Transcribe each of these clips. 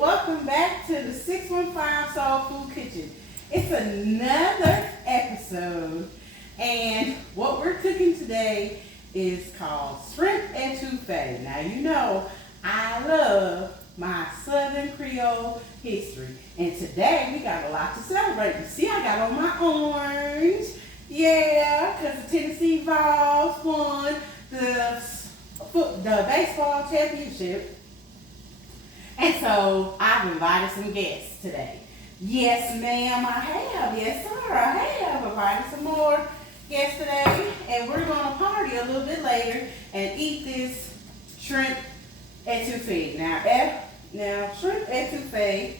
Welcome back to the 615 Soul Food Kitchen. It's another episode, and what we're cooking today is called shrimp etouffee. Now, you know I love my Southern Creole history, and today we got a lot to celebrate. You see, I got on my orange, yeah, because the Tennessee Vols won the baseball championship. And so I've invited some guests today. Yes, ma'am, I have. Yes, sir, I have invited some more guests today. And we're going to party a little bit later and eat this shrimp etouffee. Now shrimp etouffee,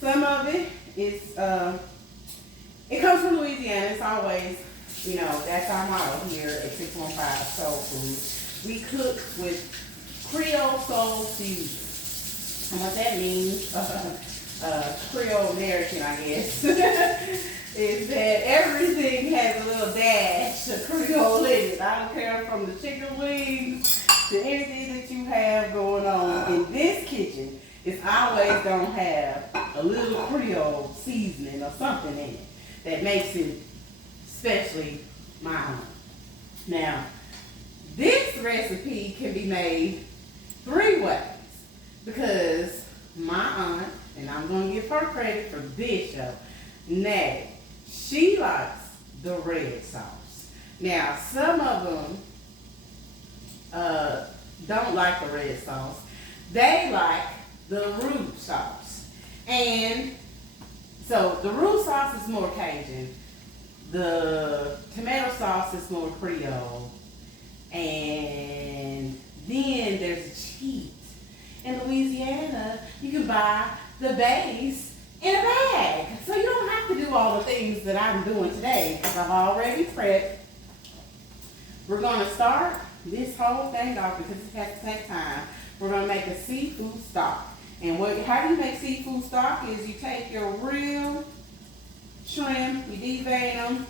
some of it is, it comes from Louisiana. It's always, you know, that's our motto here at 615 Soul Food. We cook with Creole soul seasoning. And what that means, Creole American, I guess, is that everything has a little dash of Creole in it. I don't care from the chicken wings to anything that you have going on in this kitchen. It's always going to have a little Creole seasoning or something in it that makes it especially my own. Now, this recipe can be made 3 ways. Because my aunt, and I'm going to give her credit for this show, Natty, she likes the red sauce. Now, some of them don't like the red sauce. They like the roux sauce. And so the roux sauce is more Cajun. The tomato sauce is more Creole. And then there's cheese. In Louisiana, you can buy the base in a bag. So you don't have to do all the things that I'm doing today because I've already prepped. We're going to start this whole thing off because it has to take time. We're going to make a seafood stock. And how you make seafood stock is you take your real shrimp, you devein them,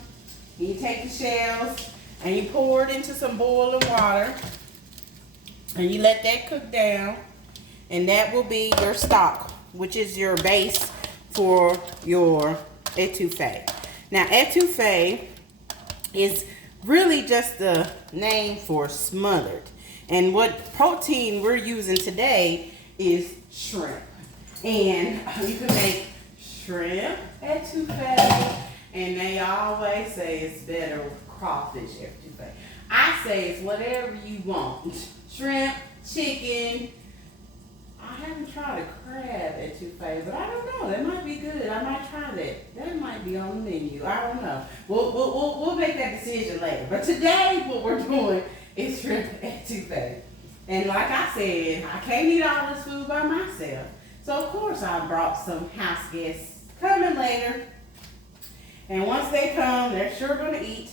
and you take the shells, and you pour it into some boiling water, and you let that cook down. And that will be your stock, which is your base for your etouffee. Now, etouffee is really just the name for smothered. And what protein we're using today is shrimp. And you can make shrimp etouffee, and they always say it's better with crawfish etouffee. I say it's whatever you want. Shrimp, chicken. I haven't tried a crab etouffee, but I don't know. That might be good. I might try that. That might be on the menu. I don't know. We'll make that decision later. But today, what we're doing is shrimp etouffee. And like I said, I can't eat all this food by myself. So, of course, I brought some house guests coming later. And once they come, they're sure going to eat.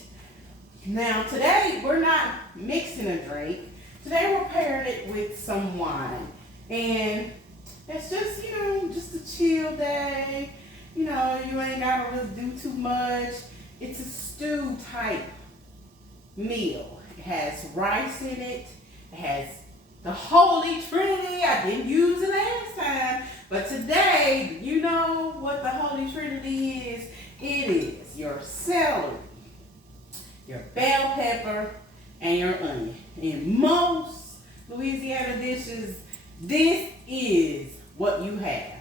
Now, today, we're not mixing a drink. Today, we're pairing it with some wine. And it's just, you know, just a chill day. You know, you ain't got to really do too much. It's a stew type meal. It has rice in it. It has the Holy Trinity. I didn't use it last time. But today, you know what the Holy Trinity is? It is your celery, your bell pepper, and your onion. In most Louisiana dishes, this is what you have.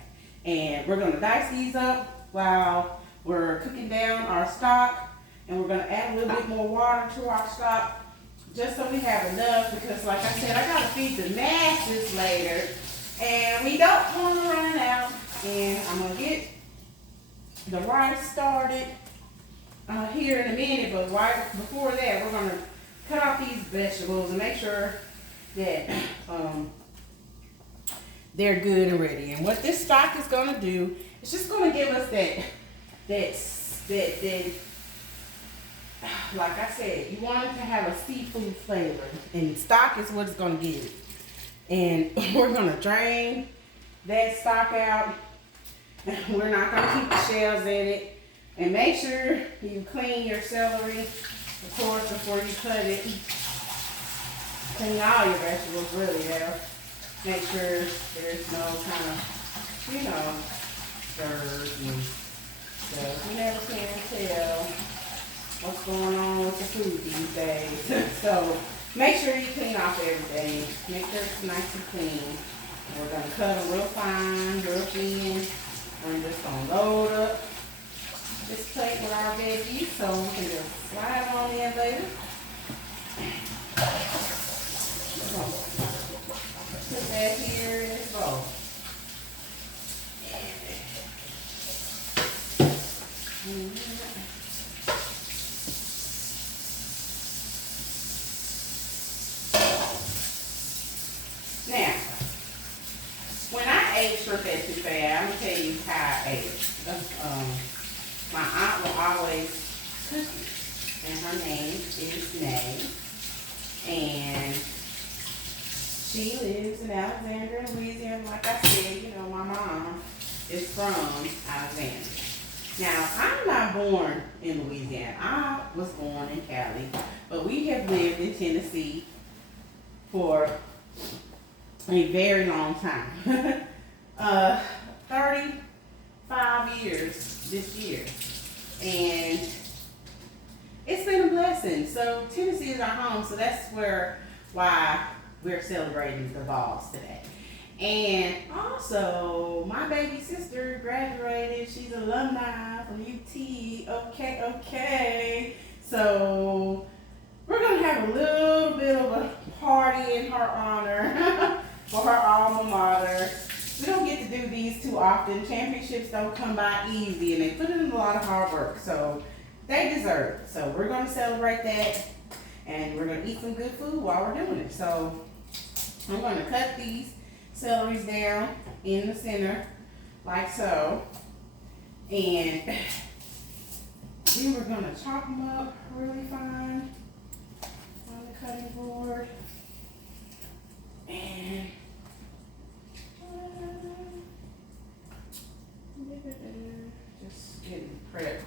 And we're going to dice these up while we're cooking down our stock. And we're going to add a little bit more water to our stock just so we have enough. Because like I said, I got to feed the masses later. And we don't want to run out. And I'm going to get the rice started here in a minute. But right before that, we're going to cut off these vegetables and make sure that they're good and ready. And what this stock is going to do, it's just going to give us that, like I said, you want it to have a seafood flavor. And stock is what it's going to give. And we're going to drain that stock out. We're not going to keep the shells in it. And make sure you clean your celery, of course, before you cut it. Clean all your vegetables, really, yeah. Make sure there's no kind of you know, dirt and stuff. You never can tell what's going on with the food these days. So make sure you clean off everything. Make sure it's nice and clean. And we're gonna cut them real fine, real thin. I'm just gonna load up this plate with our veggies so we can just slide them on in later. Put that here in this bowl. Now, when I ate shrimp etouffee, I'm gonna tell you how I ate it. My aunt will always cook it, and her name is Nay, and she lives in Alexandria, Louisiana. Like I said, you know, my mom is from Alexandria. Now, I'm not born in Louisiana. I was born in Cali, but we have lived in Tennessee for a very long time. 35 years this year. And it's been a blessing. So Tennessee is our home, so that's why we're celebrating the balls today. And also, my baby sister graduated. She's alumni from UT. Okay. So we're gonna have a little bit of a party in her honor for her alma mater. We don't get to do these too often. Championships don't come by easy, and they put in a lot of hard work, so they deserve it. So we're gonna celebrate that, and we're gonna eat some good food while we're doing it. So I'm gonna cut these celeries down in the center, like so, and then we're gonna chop them up really fine on the cutting board, and just getting prepped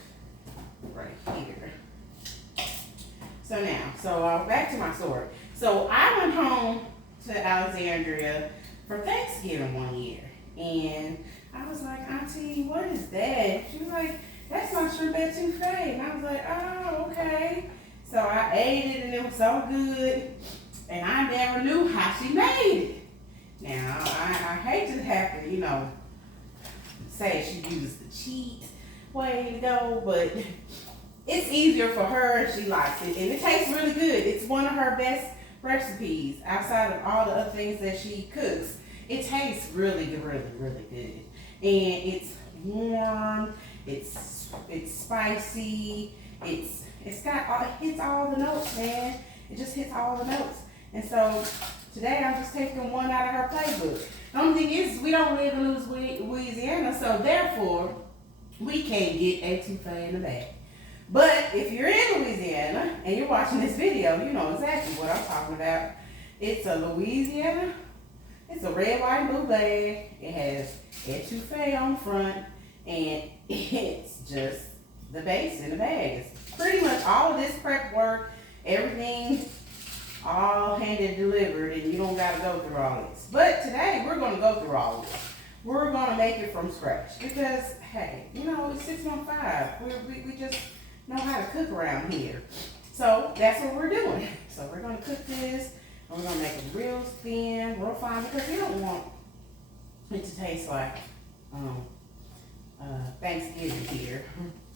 right here. So back to my story. So I went home to Alexandria for Thanksgiving one year, and I was like, Auntie, what is that? She was like, that's my shrimp etouffee. And I was like, oh, okay. So I ate it, and it was so good, and I never knew how she made it. Now, I hate to have to, you know, say she used the cheat way to go, but it's easier for her if she likes it, and it tastes really good. It's one of her best recipes outside of all the other things that she cooks. It tastes really good, really good, and it's warm. It's spicy. It hits all the notes, man. It just hits all the notes. And so today I'm just taking one out of her playbook. The only thing is we don't live in Louisiana, so therefore we can't get etouffee in the bag. But if you're in Louisiana and you're watching this video, you know exactly what I'm talking about. It's a Louisiana. It's a red, white, and blue bag. It has etouffee on the front, and it's just the base in the bag. It's pretty much all of this prep work, everything all handed delivered, and you don't got to go through all this. But today we're going to go through all this. We're going to make it from scratch because, hey, you know, it's 615. We just know how to cook around here. So that's what we're doing. So we're going to cook this, and we're going to make it real thin, real fine, because we don't want it to taste like Thanksgiving here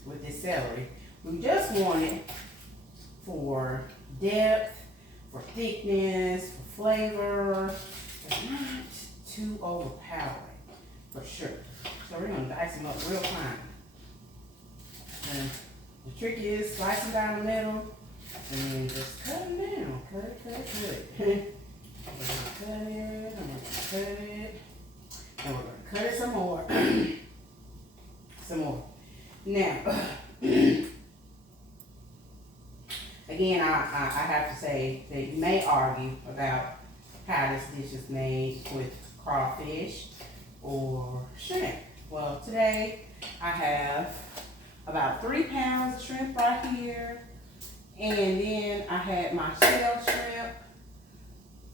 with this celery. We just want it for depth, for thickness, for flavor, but not too overpowering, for sure. So we're going to dice them up real fine. And the trick is slicing down the middle and then just cut them down. Cut it. I'm going to cut it. And we're going to cut it some more. Some more. Now, again, I have to say that you may argue about how this dish is made with crawfish or shrimp. Well, today I have about 3 pounds of shrimp right here, and then I had my shell shrimp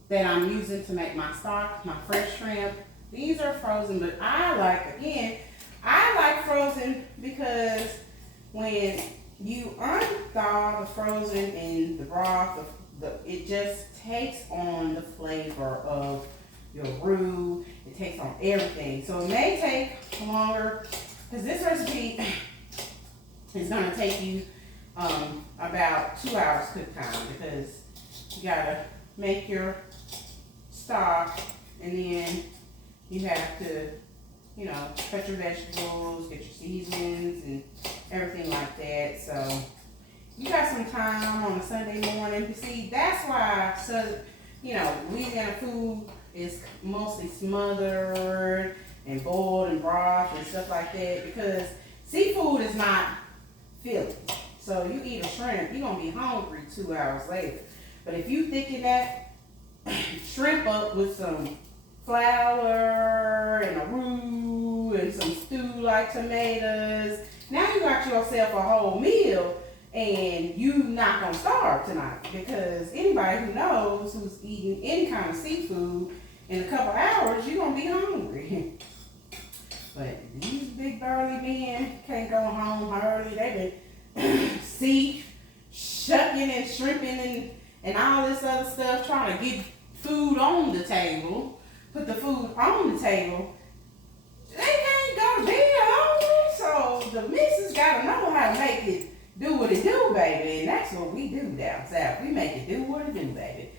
that I'm using to make my stock, my fresh shrimp. These are frozen, but I like frozen because when you unthaw the frozen in the broth, it just takes on the flavor of your roux. It takes on everything. So it may take longer because this recipe is going to take you about 2 hours cook time because you got to make your stock and then you have to, you know, cut your vegetables, get your seasonings and everything like that. So you got some time on a Sunday morning. You see, that's why, you know, Louisiana food is mostly smothered and boiled and broth and stuff like that because seafood is not filling. So you eat a shrimp, you're going to be hungry 2 hours later. But if you thicken that shrimp up with some flour and a roux and some stew like tomatoes, now you got yourself a whole meal and you not gonna starve tonight because anybody who knows who's eating any kind of seafood in a couple hours, you're gonna be hungry. But these big burly men can't go home early. They've been shucking and shrimping and all this other stuff trying to get food on the table, put the food on the table. They can't go to bed hungry, so the missus gotta know how to make it do what it do, baby, and that's what we do down south. We make it do what it do, baby.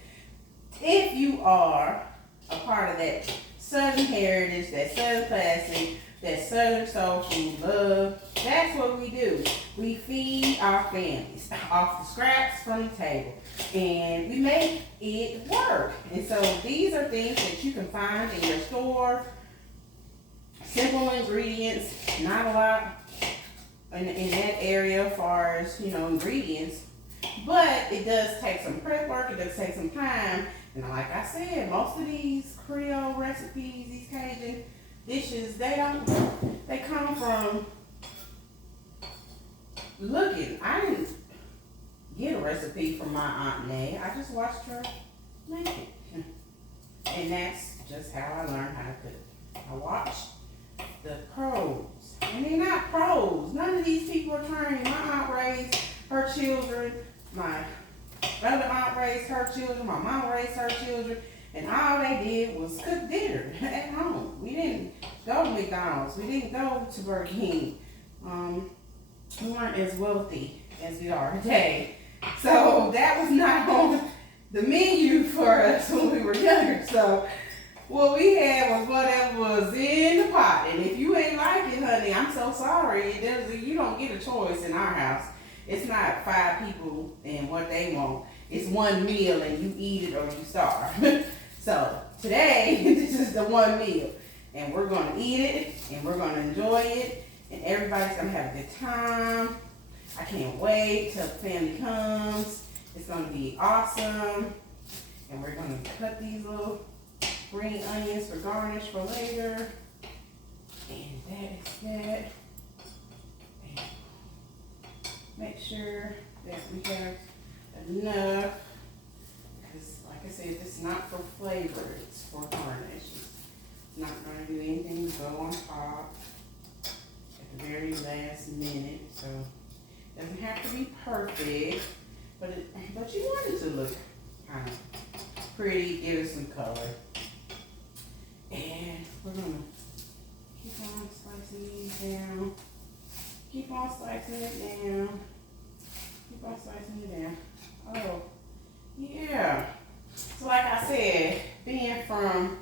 If you are a part of that Southern heritage, that Southern classic, that Southern soul food love, that's what we do. We feed our families off the scraps from the table, and we make it work. And so these are things that you can find in your store. Simple ingredients, not a lot in that area as far as, you know, ingredients, but it does take some prep work, it does take some time, and like I said, most of these Creole recipes, these Cajun dishes, they come from looking. I didn't get a recipe from my Aunt Nay, I just watched her make it, and that's just how I learned how to cook. I watched the pros. And they're not pros. None of these people are trained. My aunt raised her children. My other aunt raised her children. My mom raised her children. And all they did was cook dinner at home. We didn't go to McDonald's. We didn't go to Burger King. We weren't as wealthy as we are today. So that was not on the menu for us when we were younger. So what we had was whatever was in the pot. And if you ain't like it, honey, I'm so sorry. You don't get a choice in our house. It's not 5 people and what they want. It's one meal and you eat it or you starve. So today, this is the one meal. And we're going to eat it and we're going to enjoy it. And everybody's going to have a good time. I can't wait till the family comes. It's going to be awesome. And we're going to cut these little green onions for garnish for later. And that is that. And make sure that we have enough. Because like I said, this is not for flavor, it's for garnish. It's not going to do anything to go on top at the very last minute. So it doesn't have to be perfect, but you want it to look kind of pretty, give it some color. And we're going to keep on slicing these down. Keep on slicing it down. Keep on slicing it down. Oh, yeah. So like I said, being from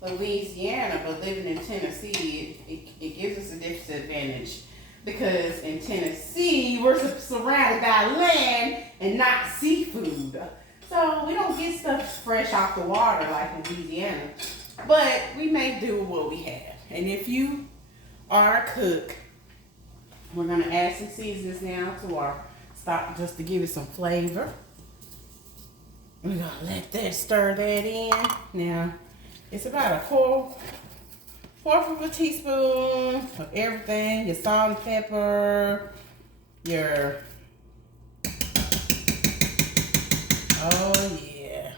Louisiana but living in Tennessee, it gives us a disadvantage. Because in Tennessee, we're surrounded by land and not seafood. So we don't get stuff fresh off the water like in Louisiana. But we may do what we have. And if you are a cook, we're going to add some seasonings now to our stock just to give it some flavor. We're going to let that stir that in. Now, it's about a fourth of a teaspoon of everything. Your salt and pepper, your, oh yeah.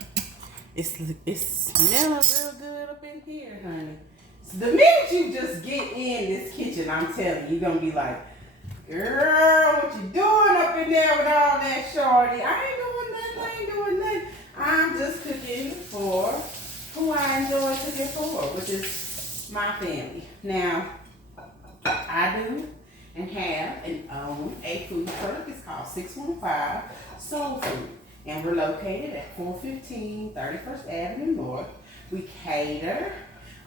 It's smelling real good up in here, honey. The minute you just get in this kitchen, I'm telling you, you're gonna be like, girl, what you doing up in there with all that shorty? I ain't doing nothing. I'm just cooking for who I enjoy cooking for, which is my family. Now, I do and have and own a food truck. It's called 615 Soul Food. And we're located at 415 31st Avenue North. We cater.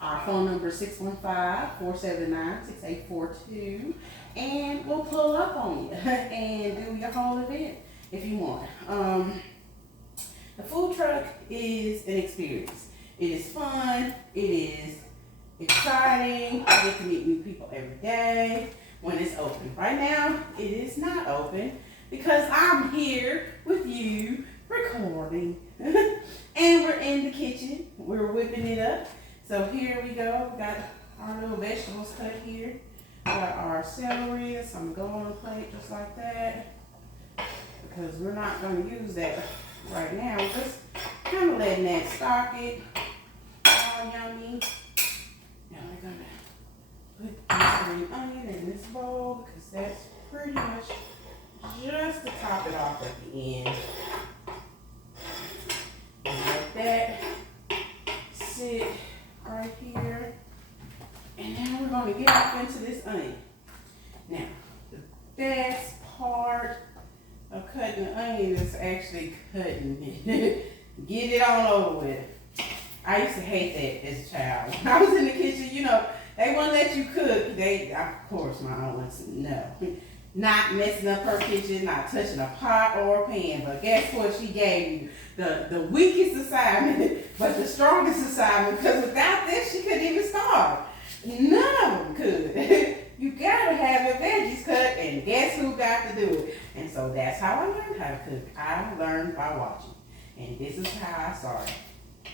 Our phone number is 615-479-6842. And we'll pull up on you and do your whole event if you want. The food truck is an experience. It is fun. It is exciting. I get to meet new people every day when it's open. Right now, it is not open because I'm here with you recording. And we're in the kitchen. We're whipping it up. So here we go. We got our little vegetables cut here. We got our celery. So I'm going to go on a plate just like that because we're not going to use that right now. We're just kind of letting that stock it. All yummy. Now we're going to put this green onion in this bowl because that's pretty much just to top it off at the end. And let that sit right here. And now we're going to get off into this onion. Now, the best part of cutting the onion is actually cutting it. Get it on over with. I used to hate that as a child. When I was in the kitchen, you know, they wouldn't let you cook. Of course, my aunt wants to know. Not messing up her kitchen, not touching a pot or a pan. But guess what she gave you? The weakest assignment, but the strongest assignment, because without this, she couldn't even start. None of them could. You gotta have your veggies cut, and guess who got to do it? And so that's how I learned how to cook. I learned by watching. And this is how I started.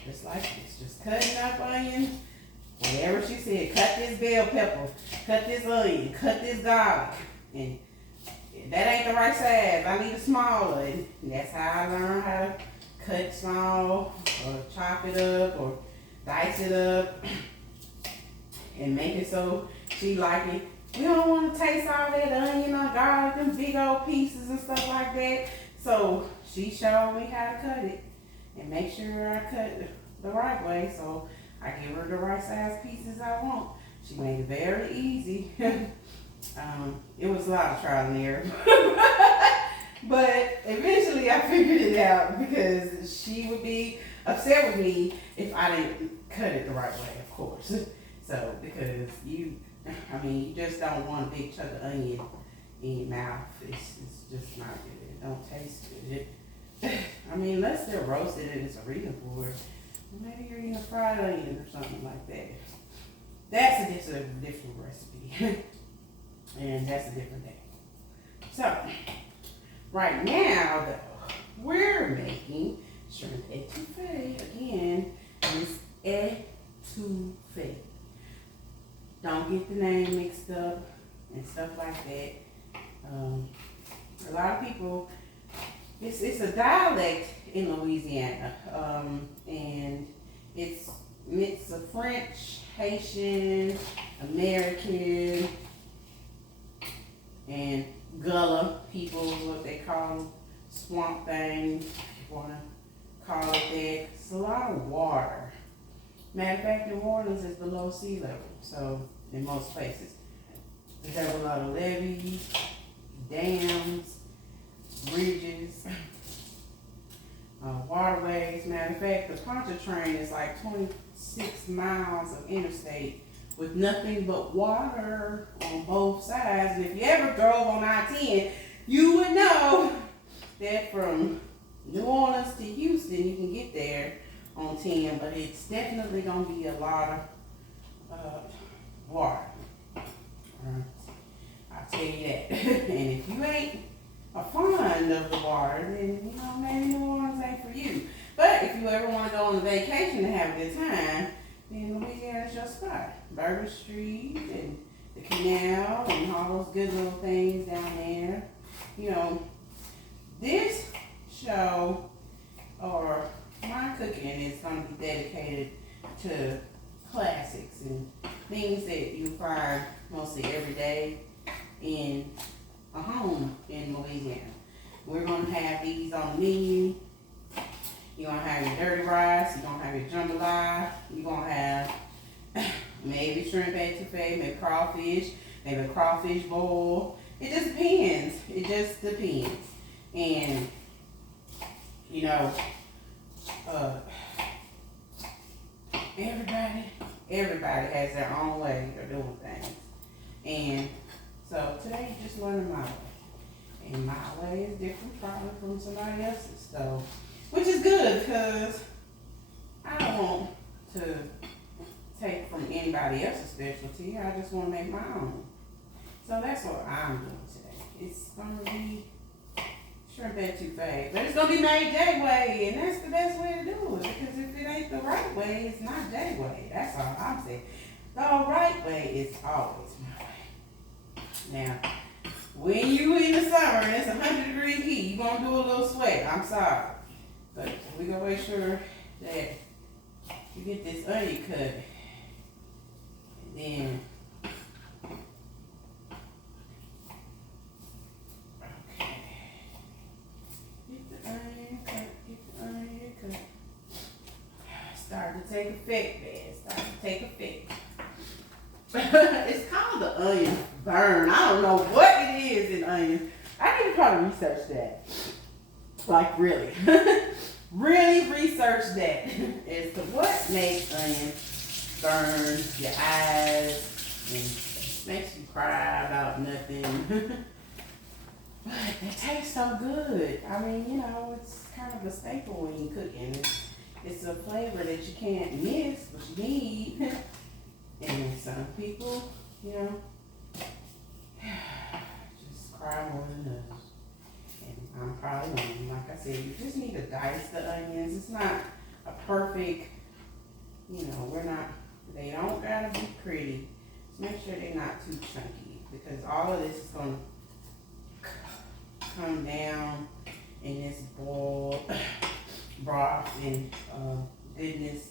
Just like this, just cutting up onions. Whatever she said, cut this bell pepper, cut this onion, cut this garlic. And that ain't the right size. I need a smaller. And that's how I learned how to cut small, or chop it up, or dice it up, and make it so she like it. We don't want to taste all that onion or garlic, them big old pieces and stuff like that. So she showed me how to cut it and make sure I cut the right way. So I give her the right size pieces I want. She made it very easy. It was a lot of trial and error. But eventually I figured it out because she would be upset with me if I didn't cut it the right way, of course. So, because you just don't want a big chunk of onion in your mouth. It's just not good. It don't taste good. Unless they're roasted and it's a reason for it. Maybe you're eating a fried onion or something like that. That's a different recipe. And that's a different day. So, right now, though, we're making shrimp etouffee again. And it's etouffee. Don't get the name mixed up and stuff like that. A lot of people, it's a dialect in Louisiana. And it's a mix of French, Haitian, American, and Gullah people, what they call swamp things, if you want to call it that. It's a lot of water. Matter of fact, New Orleans is below sea level, so in most places. We have a lot of levees, dams, bridges, waterways. Matter of fact, the Pontchartrain is like 26 miles of interstate with nothing but water on both sides. And if you ever drove on I-10, you would know that from New Orleans to Houston, you can get there on 10, but it's definitely going to be a lot of water. I'll tell you that. And if you ain't a fond of the water, then, maybe New Orleans ain't for you. But if you ever want to go on a vacation and have a good time, then Louisiana's your spot. Bourbon Street and the canal and all those good little things down there. This show, or my cooking, is going to be dedicated to classics and things that you find mostly every day in a home in Louisiana. We're going to have these on the menu. You're going to have your dirty rice. You're going to have your jambalaya. You're going to have maybe shrimp etouffee, maybe crawfish, maybe a crawfish boil. It just depends. It just depends. And, you know, everybody has their own way of doing things. And so today you're just learning my way. And my way is different probably from somebody else's. So, which is good because I don't want to take from anybody else's specialty. I just want to make my own. So that's what I'm doing today. It's going to be shrimp etouffee. But it's going to be made J way, and that's the best way to do it. Because if it ain't the right way, it's not J way. That's all I'm saying. The right way is always my way. Now, when you in the summer and it's 100-degree heat, you're going to do a little sweat. I'm sorry. But we're going to make sure that you get this onion cut. And then, okay. Get the onion cut. Start to take effect, man. Start to take effect. It's called the onion burn. I don't know what it is in onions. I need to probably research that. Like really. Really research that as to what makes onions burn your eyes and makes you cry about nothing. But it tastes so good. I mean, you know, it's kind of a staple when you're cooking. It's a flavor that you can't miss, but you need. And some people, you know, just cry more than others. And I'm probably one. Like I said, you just need to dice the onions. It's not a perfect, you know, they don't gotta be pretty. Just make sure they're not too chunky because all of this is gonna come down in this boiled broth and goodness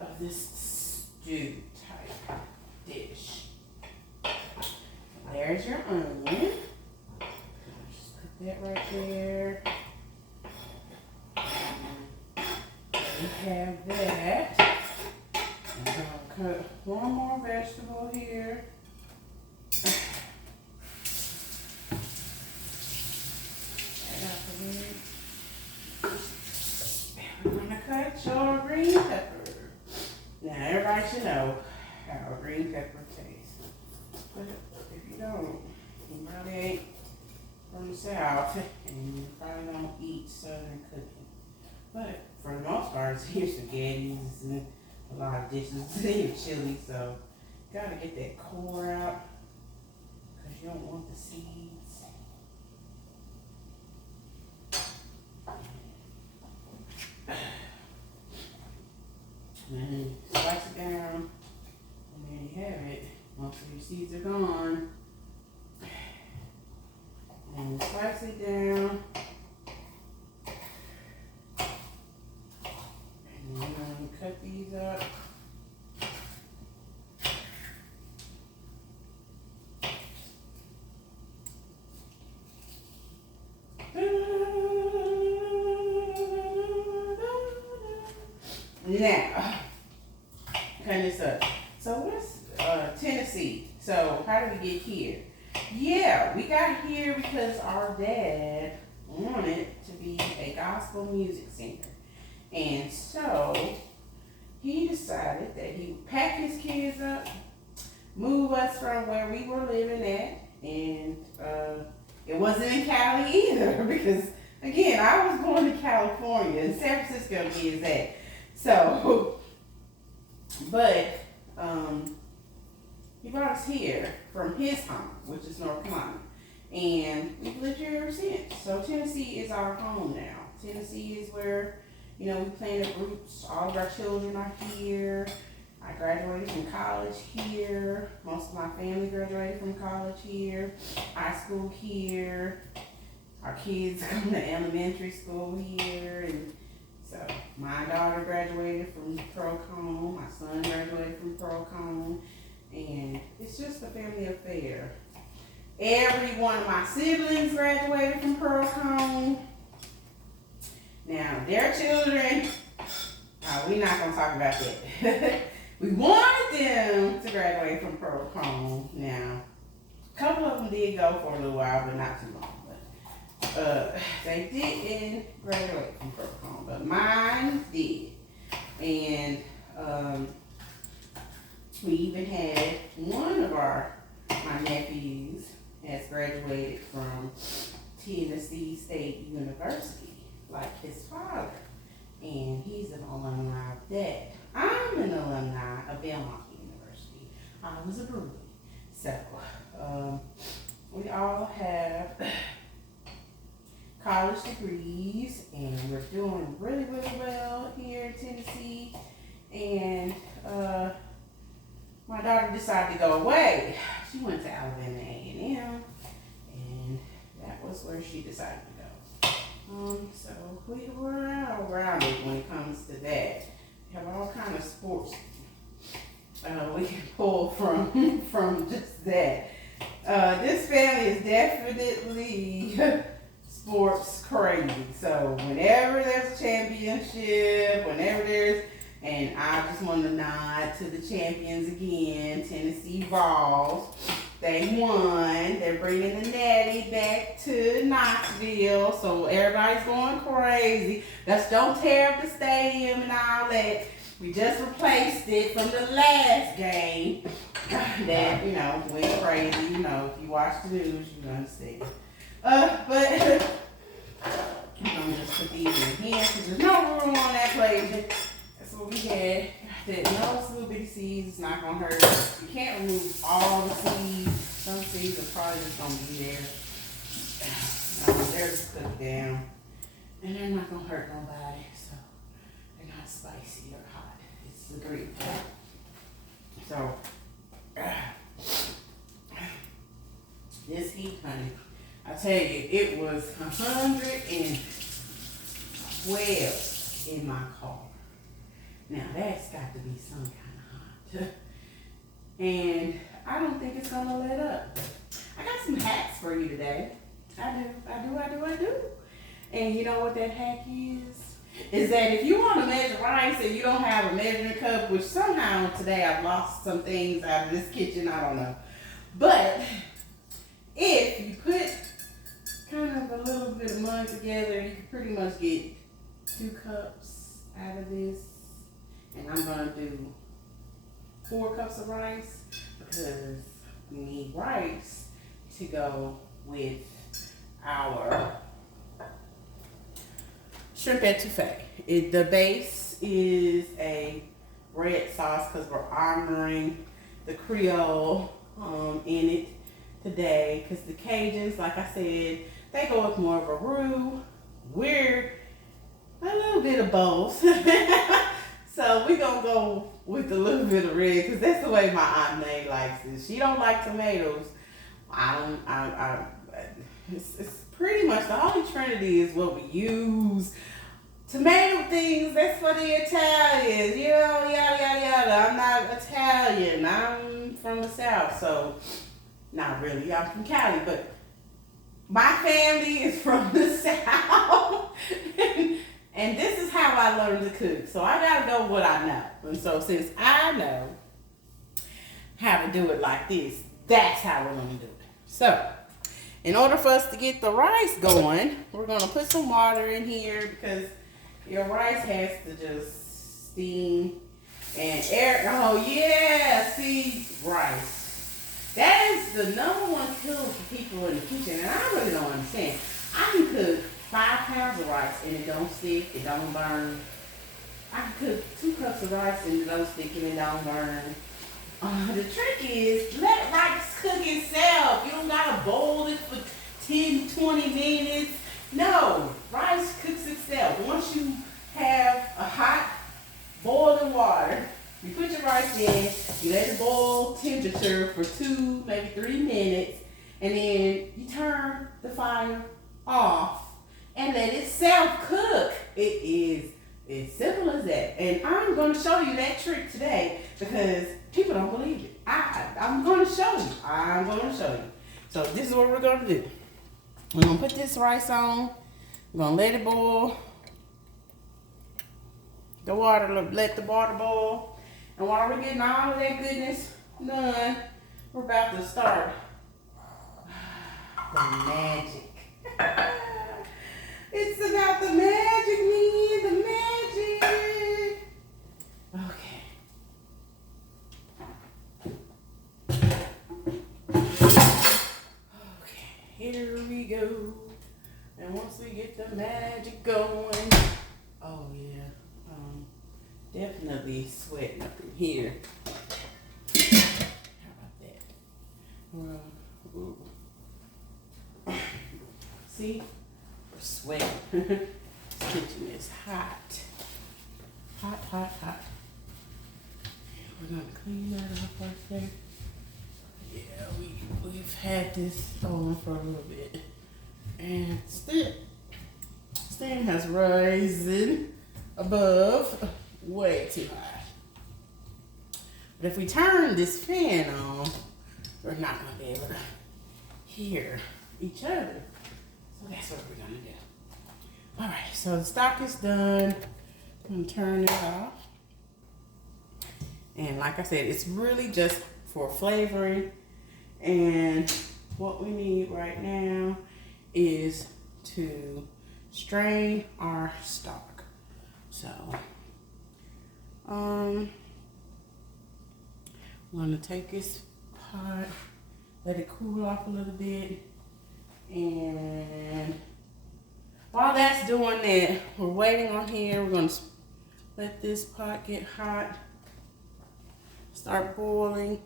of this stew type dish. There's your onion. Just put that right there. We have that. I'm gonna cut one more vegetable here. I'm gonna cut your green pepper. Now everybody should know how a green pepper tastes. But if you don't, you probably ain't from the South and you probably don't eat Southern cooking. But for the most part, it's your spaghettis and a lot of dishes and your chili. So you gotta get that core out because you don't want the seeds. And then slice it down, and there you have it. Most of your seeds are gone. And slice it down. And then I'm going to cut these up. Now, cutting this up. So what's Tennessee? So how did we get here? Yeah, we got here because our dad wanted to be a gospel music singer. And so he decided that he would pack his kids up, move us from where we were living at, and it wasn't in Cali either because, again, I was born in California and San Francisco is that. So, but he brought us here from his home, which is North Carolina, and we've lived here ever since. So Tennessee is our home now. Tennessee is where, you know, we planted roots. All of our children are here. I graduated from college here. Most of my family graduated from college here. High school here. Our kids go to elementary school here, and so my daughter graduated from Procon, my son graduated from Procon, And it's just a family affair. Every one of my siblings graduated from Pearl Cone. Now, their children, we're not going to talk about that. We wanted them to graduate from Pearl Cone. Now, a couple of them did go for a little while, but not too long. But they didn't graduate from Pearl Cone, but mine did. And we even had one of my nephews has graduated from Tennessee State University, like his father. And he's an alumni of that. I'm an alumni of Belmont University. I was a brewer. So, we all have college degrees, and we're doing really, really well here in Tennessee. And my daughter decided to go away. She went to Alabama A&M, and that was where she decided to go. So we're all around it when it comes to that. We have all kind of sports we can pull from just that. This family is definitely sports crazy. So whenever there's a championship, and I just want to nod to the champions again, Tennessee Vols. They won. They're bringing the Natty back to Knoxville, so everybody's going crazy. Don't tear up the stadium and all that. We just replaced it from the last game that, went crazy. If you watch the news, you understand. But I'm just put these in here because there's no room on that plate. That's what we had. No little bitty seeds. It's not gonna hurt. You can't remove all the seeds. Some seeds are probably just gonna be there. They're just cooked down, and they're not gonna hurt nobody. So they're not spicy or hot. It's the green part. So this heat, honey, I tell you, it was 112 in my car. Now that's got to be some kind of hot. And I don't think it's gonna let up. I got some hacks for you today. I do. And you know what that hack is? Is that if you want to measure rice and you don't have a measuring cup, which somehow today I've lost some things out of this kitchen, I don't know. But if you put kind of a little bit of mud together, you can pretty much get 2 cups out of this. And I'm going to do 4 cups of rice because we need rice to go with our shrimp etouffee. The base is a red sauce because we're honoring the Creole in it today. Because the Cajuns, like I said, they go with more of a roux. We're a little bit of both. So we're going to go with a little bit of red because that's the way my Aunt May likes it. She don't like tomatoes. It's pretty much the Holy Trinity is what we use. Tomato things, that's for the Italians. Yada, yada. I'm not Italian. I'm from the South. So, not really. I'm from Cali, but my family is from the South. And this is how I learned to cook. So I gotta go what I know. And so since I know how to do it like this, that's how we're gonna do it. So, in order for us to get the rice going, we're gonna put some water in here because your rice has to just steam and air. Oh yeah, see, rice. That is the number one kill for people in the kitchen, and I really don't understand. I can cook 5 pounds of rice and it don't stick, it don't burn. I can cook 2 cups of rice and it don't stick and it don't burn. The trick is let rice cook itself. You don't gotta boil it for 10, 20 minutes. No, rice cooks itself. Once you have a hot boiling water, you put your rice in, you let it boil temperature for 2, maybe 3 minutes, and then you turn the fire off and let it self-cook. It is as simple as that. And I'm going to show you that trick today because people don't believe it. I I'm going to show you. I'm going to show you. So this is what we're going to do. We're going to put this rice on. We're going to let it boil. Let the water boil. And while we're getting all of that goodness done, we're about to start the magic. It's about the magic, man. The magic. Okay. Okay, here we go. And once we get the magic going, oh yeah, definitely sweating up in here. How about that? Ooh. See, we're sweating. This kitchen is hot. Hot, hot, hot. We're gonna clean that up right there. Yeah, we've had this on for a little bit. And stand has risen above way too high. But if we turn this fan on, we're not gonna be able to hear each other. So that's what we're gonna do. All right, so the stock is done. I'm gonna turn it off. And like I said, it's really just for flavoring. And what we need right now is to strain our stock. So, I'm gonna take this pot, let it cool off a little bit. And while that's doing that, we're waiting on here. We're gonna let this pot get hot, start boiling.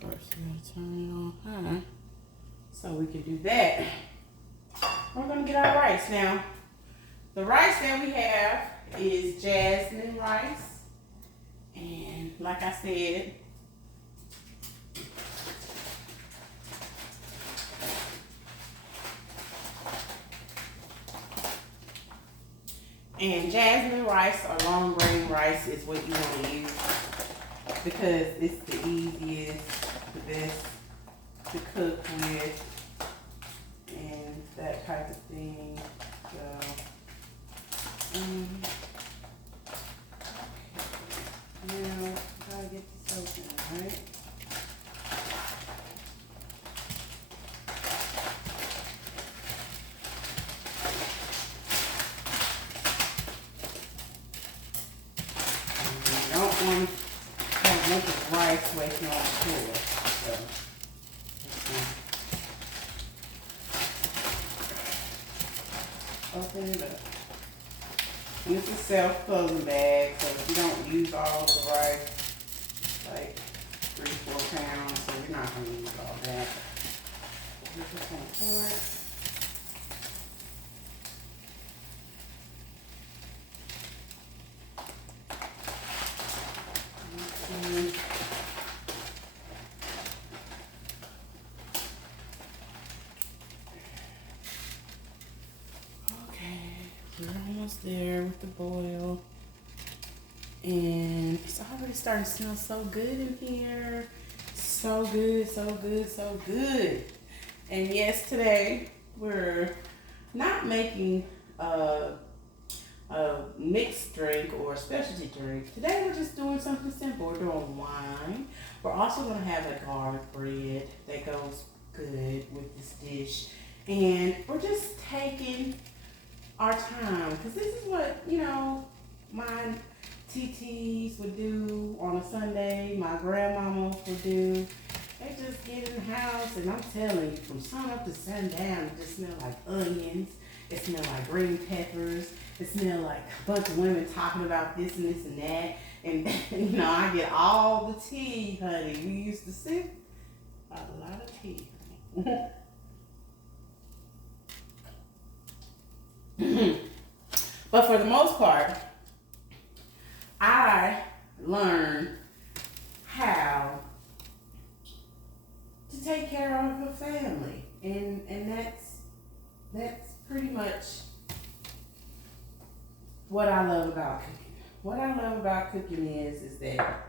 First, we're gonna turn it on high so we can do that. We're gonna get our rice now. The rice that we have is jasmine rice, and like I said, and jasmine rice or long grain rice is what you want to use because it's the easiest, the best to cook with, and that type of thing. So, now gotta get this open, right? Have a bunch of rice waiting on the floor. So, open it up. And it's a self-closing bag, so if you don't use all of the rice, like 3-4 pounds, so you're not going to use all that. We're just going to pour it. We're almost there with the boil, and it's already starting to smell so good in here. So good, so good, so good. And yes, today we're not making a mixed drink or a specialty drink. Today we're just doing something simple. We're doing wine. We're also going to have a garlic bread that goes good with this dish. And we're just taking our time, because this is what, you know, my TTs would do on a Sunday, my grandmamas would do. They just get in the house, and I'm telling you, from sun up to sundown, it just smells like onions, it smells like green peppers, it smells like a bunch of women talking about this and this and that, and you know, I get all the tea, honey. We used to sip a lot of tea, honey. But for the most part, I learned how to take care of a family, and that's pretty much what I love about cooking. What I love about cooking is that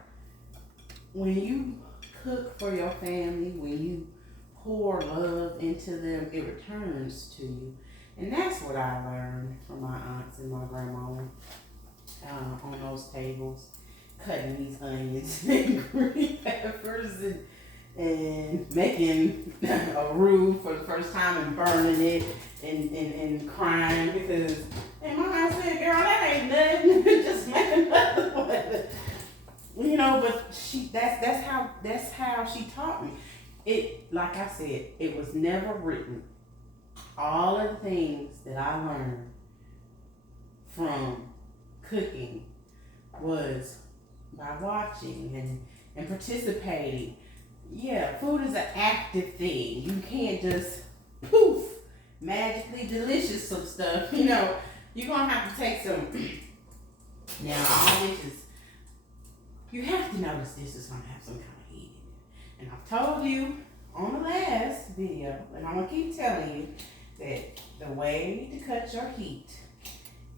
when you cook for your family, when you pour love into them, it returns to you. And that's what I learned from my aunts and my grandma on those tables, cutting these onions and green peppers and making a roux for the first time and burning it and crying because, and my aunt said, girl, that ain't nothing. Just make another one. You know, but that's how she taught me. It, like I said, it was never written. All of the things that I learned from cooking was by watching and participating. Yeah, food is an active thing. You can't just poof, magically delicious some stuff. You know, you're gonna have to take some. Now, all dishes, you have to notice this is gonna have some kind of heat in it. And I've told you on the last video, and I'm gonna keep telling you that the way to cut your heat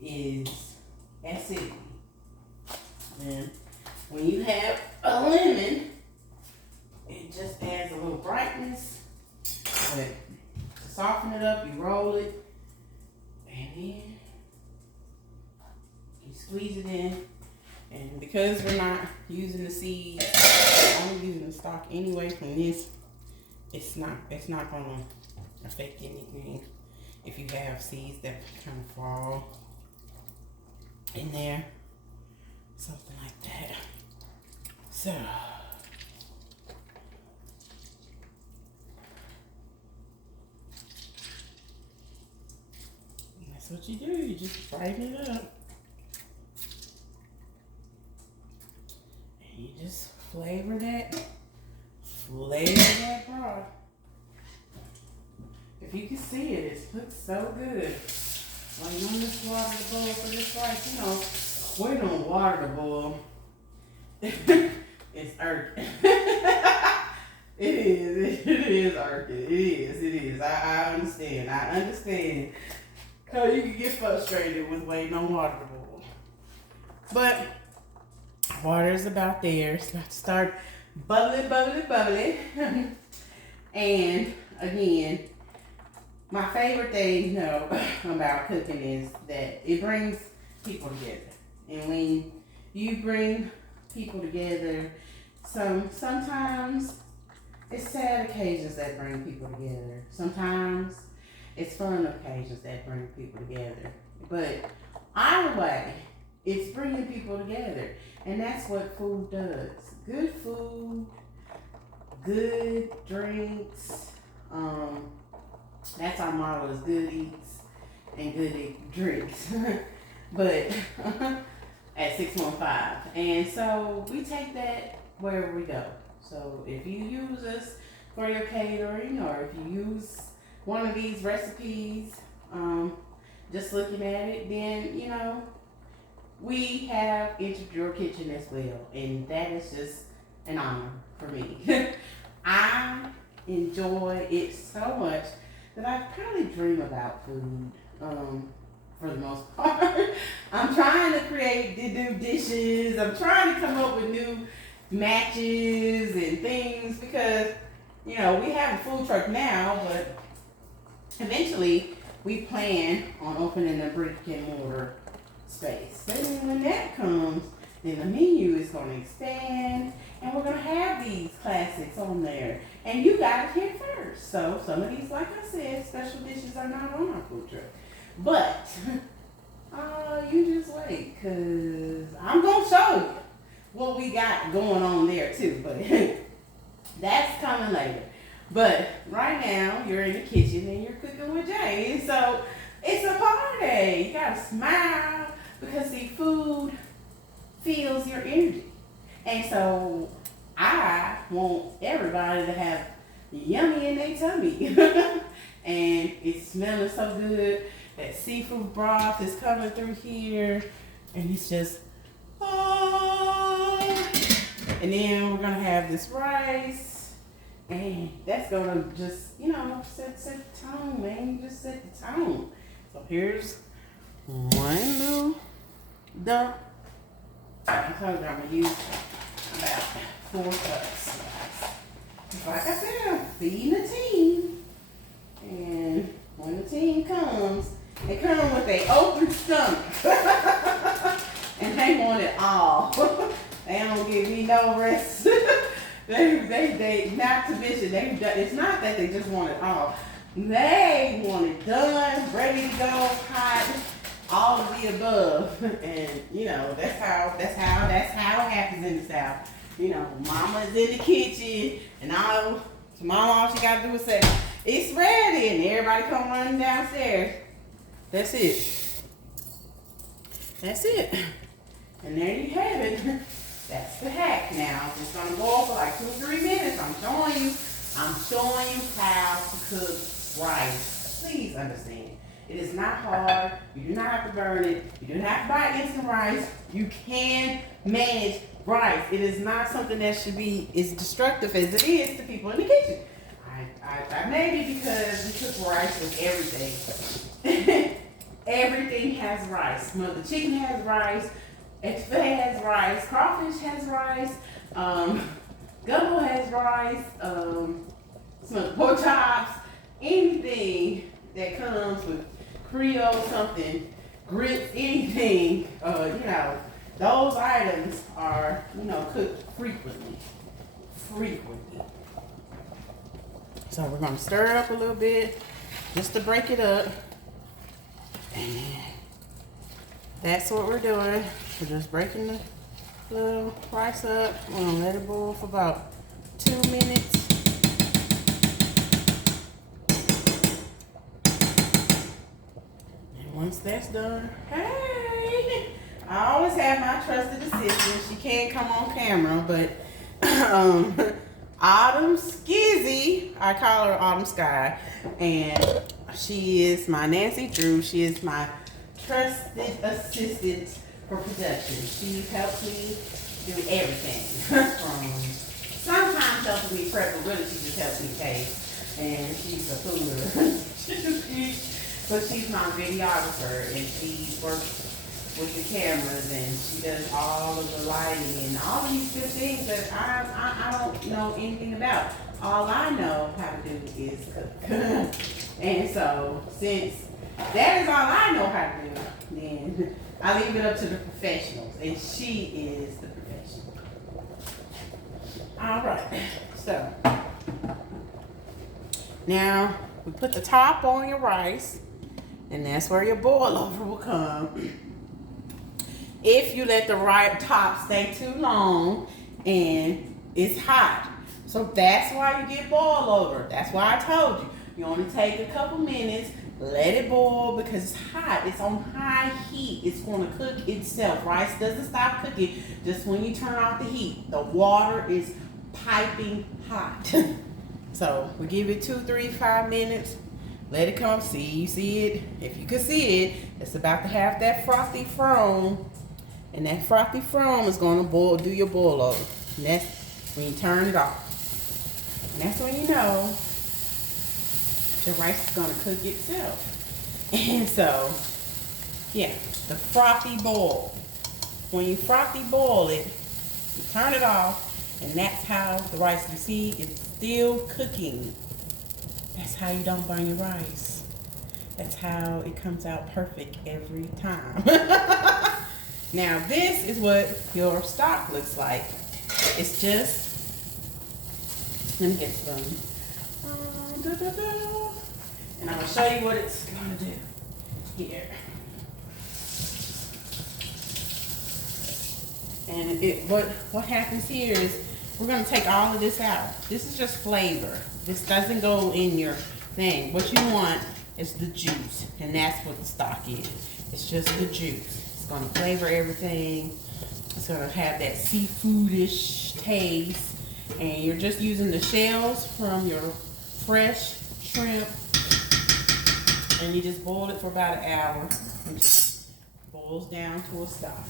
is acidity. And when you have a lemon, it just adds a little brightness. But to soften it up, you roll it, and then you squeeze it in. And because we're not using the seeds, we're only using the stock anyway from this, it's not gonna affect anything if you have seeds that kind of fall in there, something like that. So that's what you do. You just brighten it up and you just flavor that broth. If you can see it, it looks so good. When you just water the bowl for this rice, you know, we don't water the bowl. It's earth. It is earth. It is. I understand. How you can get frustrated with waiting on water to boil. But water is about there. It's about to start bubbling. And again, my favorite thing, about cooking is that it brings people together. And when you bring people together, sometimes it's sad occasions that bring people together. Sometimes it's fun occasions that bring people together. But either way, it's bringing people together. And that's what food does. Good food, good drinks. That's our motto, is good eats and good drinks. But at 615. And so we take that wherever we go. So if you use us for your catering, or if you use one of these recipes, just looking at it, then, we have entered your kitchen as well. And that is just an honor for me. I enjoy it so much that I probably dream about food, for the most part. I'm trying to create new dishes. I'm trying to come up with new matches and things because, we have a food truck now, but eventually we plan on opening a brick and mortar space. And when that comes, then the menu is going to expand and we're going to have these classics on there. And you got it here first. So some of these, like I said, special dishes are not on our food truck. But you just wait, because I'm going to show you what we got going on there too. But that's coming later. But right now, you're in the kitchen and you're cooking with Jay. And so it's a party. You got to smile because, see, food feels your energy. And so I want everybody to have yummy in their tummy. And it's smelling so good. That seafood broth is coming through here. And it's just, And then we're going to have this rice. And that's going to just, set the tone, man. You just set the tone. So here's one little dump I told you I'm gonna use about 4 cups. Like I said, I'm feeding the team. And when the team comes, they come with an open stomach. And they want it all. They don't give me no rest. they not to mention, it's not that they just want it all. They want it done, ready to go, hot, all of the above. And you know, that's how it happens in the South. You know, mama's in the kitchen and all she gotta do is say, it's ready, and everybody come running downstairs. That's it. That's it. And there you have it. That's the hack. Now, it's gonna boil for like 2 or 3 minutes. I'm showing you how to cook rice. Please understand. It is not hard. You do not have to burn it. You do not have to buy instant rice. You can manage rice. It is not something that should be as destructive as it is to people in the kitchen. I made it because we cook rice with everything. Everything has rice. The chicken has rice. Etouffee has rice. Crawfish has rice. Gumbo has rice. Some pork chops. Anything that comes with Creole something, grits, anything, you know, those items are, you know, cooked frequently. So we're gonna stir it up a little bit just to break it up. And that's what we're doing. We're just breaking the little rice up. We're gonna let it boil for about 2 minutes. And once that's done, hey, I always have my trusted assistant. She can't come on camera, but Autumn Skizzy, I call her Autumn Sky, and she is my Nancy Drew. She is my trusted assistant for production. She helps me do everything. From sometimes helping me prep, but really she just helps me taste. And she's a fooder. But she's my videographer, and she works with the cameras, and she does all of the lighting and all of these good things that I don't know anything about. All I know how to do is cook. And so since that is all I know how to do, then I leave it up to the professionals, and she is the professional. All right, so now we put the top on your rice, and that's where your boil over will come. If you let the top stay too long and it's hot. So that's why you get boil over. That's why I told you. You only take a couple minutes, let it boil because it's hot. It's on high heat. It's going to cook itself. Rice doesn't stop cooking just when you turn off the heat. The water is piping hot. So we give it 2, 3, 5 minutes. Let it come. You see it. If you can see it, it's about to have that frothy foam. And that frothy foam is going to do your boil over. And that's when you turn it off. And that's when you know the rice is going to cook itself. And so, yeah, the frothy boil. When you frothy boil it, you turn it off, and that's how the rice, you see, it's still cooking. That's how you don't burn your rice. That's how it comes out perfect every time. Now this is what your stock looks like. It's just, let me get some. And I'm gonna show you what it's gonna do here. And what happens here is we're gonna take all of this out. This is just flavor. This doesn't go in your thing. What you want is the juice, and that's what the stock is. It's just the juice. It's gonna flavor everything. It's gonna have that seafoodish taste, and you're just using the shells from your fresh shrimp, and you just boil it for about an hour. It just boils down to a stock.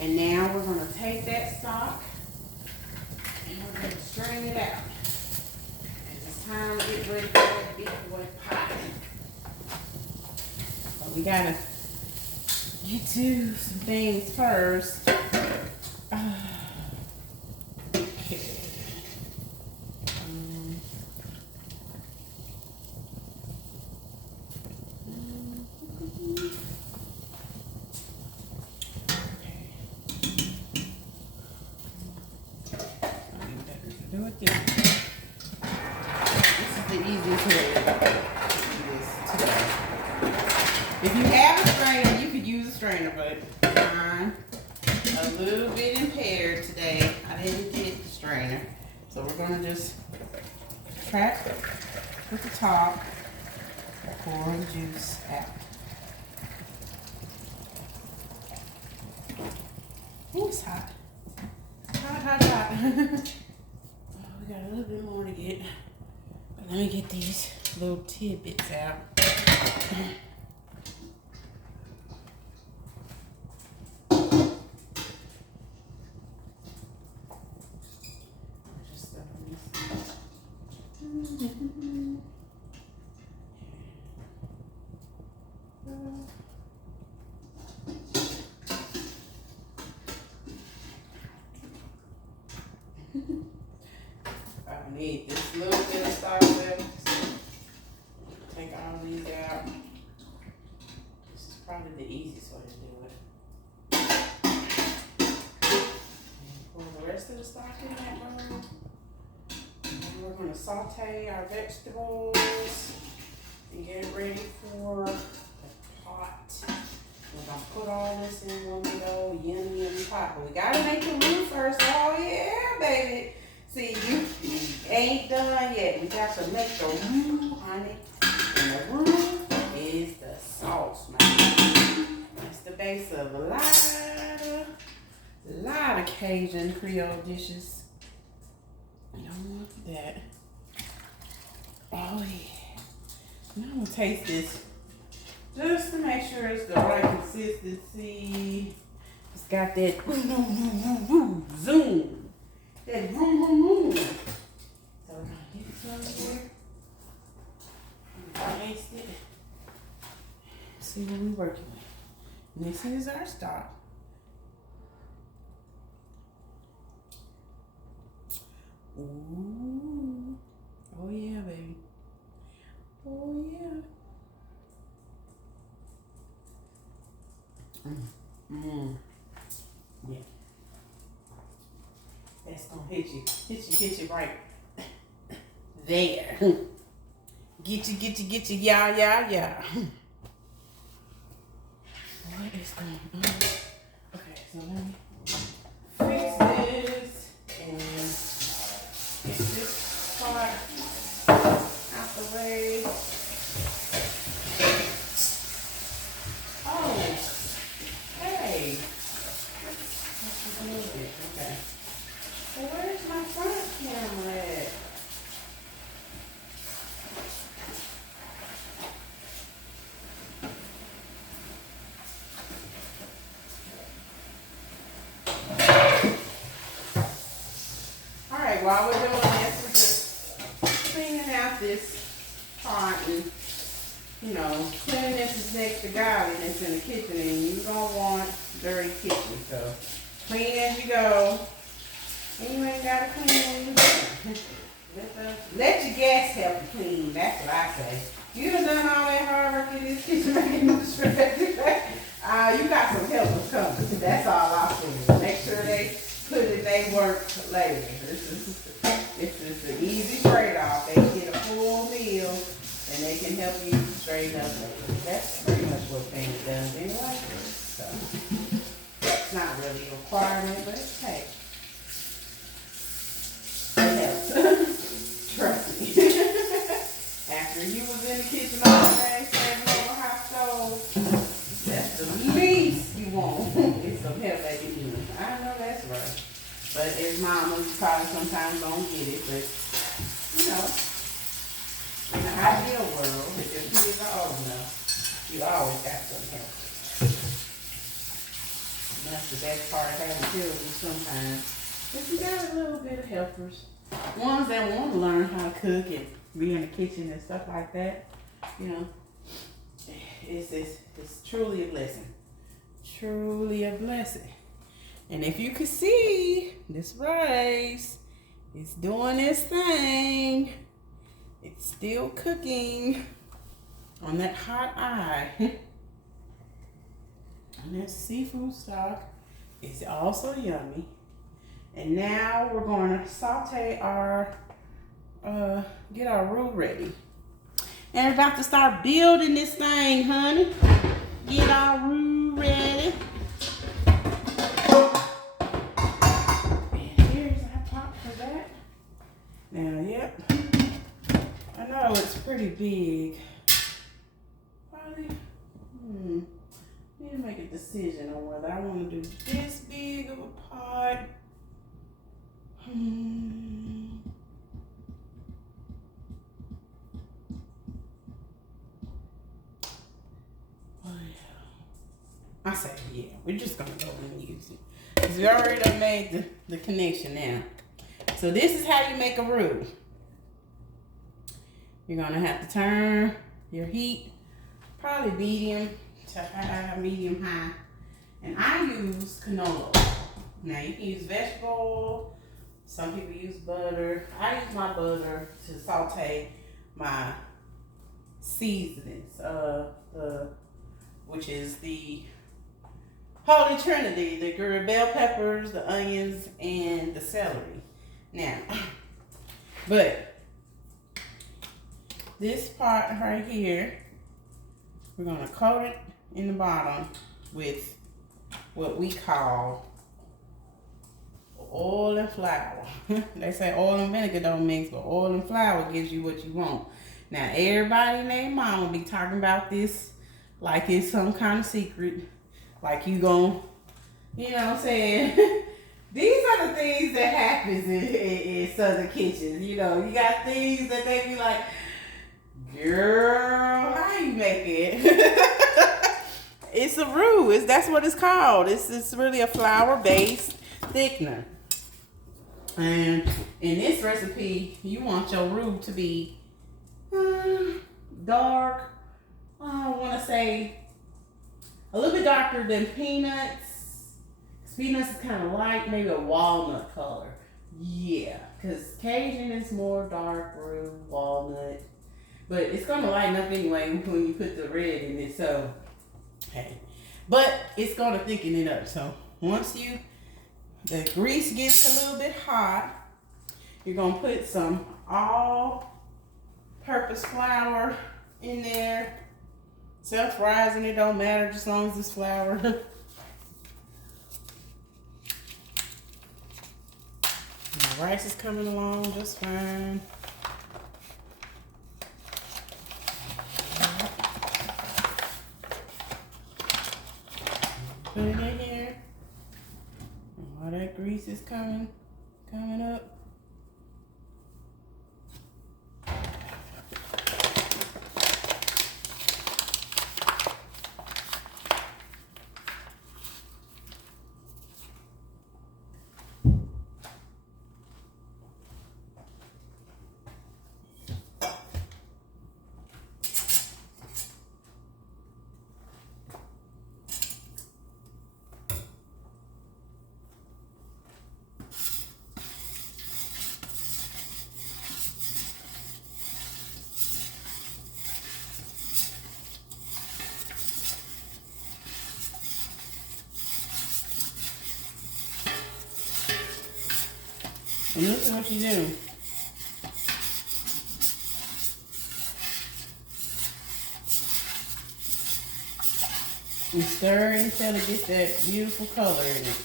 And now we're gonna take that stock and we're gonna strain it out. And it's time to get ready for that big boy pot. But we gotta get to some things first. do it this way. This is the easiest way to do this today. If you have a strainer, you could use a strainer, but mine a little bit impaired today. I didn't get the strainer. So we're gonna just trap with the top, pour the juice out. Ooh, it's hot. Hot, hot, hot. Oh, we got a little bit more to get. But let me get these little tidbits out. I need this little bit of stock left. Take all these out. This is probably the easiest way to do it. And pour the rest of the stock in that bowl. And we're going to saute our vegetables and get ready for the pot. We're going to put all this in one big old yummy pot. But we got to make the roux first. Oh, yeah, baby. See, you ain't done yet. We got to make the roux, honey. And the roux is the sauce, man. That's the base of a lot of Cajun Creole dishes. You don't want that. Oh, yeah. Now I'm going to taste this just to make sure it's the right consistency. It's got that zoom. That vroom, vroom, vroom. So we're going to get some here. Taste it. See what we're working with. This is our stock. Ooh. Oh yeah, baby. Oh yeah. Yeah. That's gonna hit you right there. Get you, yeah. What is going on? Okay, so let me fix this and get this part out the way. Oh, hey. That's just a little bit, okay. Well, where's my front camera at? Alright, while we're doing this, we're just cleaning out this pot and, you know, cleanliness is next to godliness in the kitchen, and you don't want dirty kitchen, so clean as you go. And you ain't got to clean when you're done. Let your gas help you clean. That's what I say. You done all that hard work in this kitchen making this you got some helpers coming. That's all I say. Make sure they put in their work later. This is an easy trade-off. They can get a full meal and they can help you straighten up later. That's pretty much what things does anyway. So it's not really a requirement, but hey. Trust me. After you was in the kitchen all day, standing on a hot stove, that's the least you want. Get some help at the end. I know that's right. But as mamas, you probably sometimes don't get it. But, you know, in the ideal world, if your kids are old enough, you always got some help. And that's the best part of having children sometimes. But you got a little bit of helpers. Ones that want to learn how to cook and be in the kitchen and stuff like that, you know, it's truly a blessing. Truly a blessing. And if you could see, this rice is doing its thing. It's still cooking on that hot eye. And that seafood stock is also yummy. And now we're going to saute our, get our roux ready. And we're about to start building this thing, honey. Get our roux ready. And here's our pot for that. Now, yep. I know it's pretty big. Probably, need to make a decision on whether I want to do this big of a pot. I say, yeah, we're just gonna go and use it. Because we already done made the connection now. So this is how you make a roux. You're gonna have to turn your heat, probably medium to high, medium high. And I use canola. Now you can use vegetable oil. Some people use butter. I use my butter to saute my seasonings, which is the Holy Trinity, the bell peppers, the onions, and the celery. Now, but this part right here, we're gonna coat it in the bottom with what we call oil and flour. They say oil and vinegar don't mix, but oil and flour gives you what you want. Now, everybody and their mama be talking about this like it's some kind of secret. Like you gon', you know what I'm saying? These are the things that happens in Southern kitchens. You know, you got things that they be like, girl, how you make it? It's a roux. That's what it's called. It's really a flour-based thickener. And in this recipe, you want your roux to be dark. I want to say a little bit darker than peanuts. Peanuts is kind of light, maybe a walnut color. Yeah, because Cajun is more dark roux, walnut. But it's going to lighten up anyway when you put the red in it. So, hey. But it's going to thicken it up. So, once the grease gets a little bit hot, you're going to put some all-purpose flour in there. Self-rising, it don't matter just as long as it's flour. The rice is coming along just fine. Put it in here. And while that grease is coming up. And this is what you do. You stir it until it gets that beautiful color in it.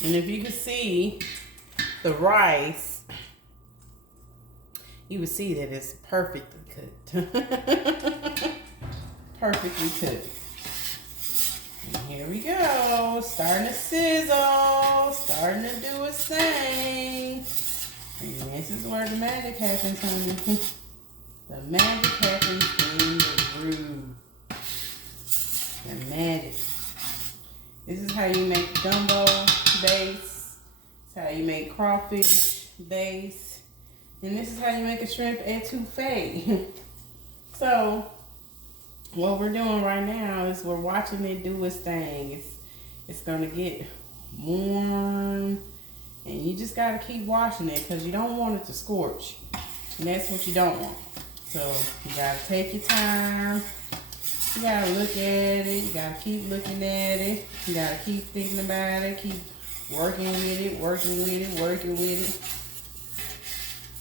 And if you can see the rice, you would see that it's perfectly cooked. Perfectly cooked. And here we go. Starting to sizzle. Starting to do its thing. And this is where the magic happens, honey. The magic happens in the roux. The magic. This is how you make gumbo base. This is how you make crawfish base. And this is how you make a shrimp etouffee. So, what we're doing right now is we're watching it do its thing. It's gonna get warm, and you just gotta keep watching it because you don't want it to scorch, and that's what you don't want. So you gotta take your time. You gotta look at it. You gotta keep looking at it. You gotta keep thinking about it. Keep working with it, working with it, working with it.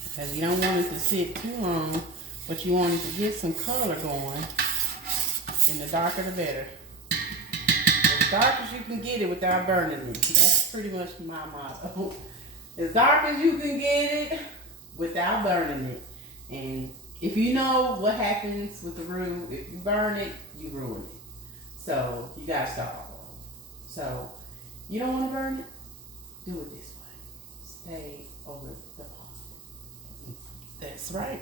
Because you don't want it to sit too long, but you want it to get some color going. And the darker the better. As dark as you can get it without burning it. That's pretty much my motto. As dark as you can get it without burning it. And if you know what happens with the roux, if you burn it, you ruin it. So you gotta start all over. So you don't want to burn it, do it this way. Stay over the pot. That's right.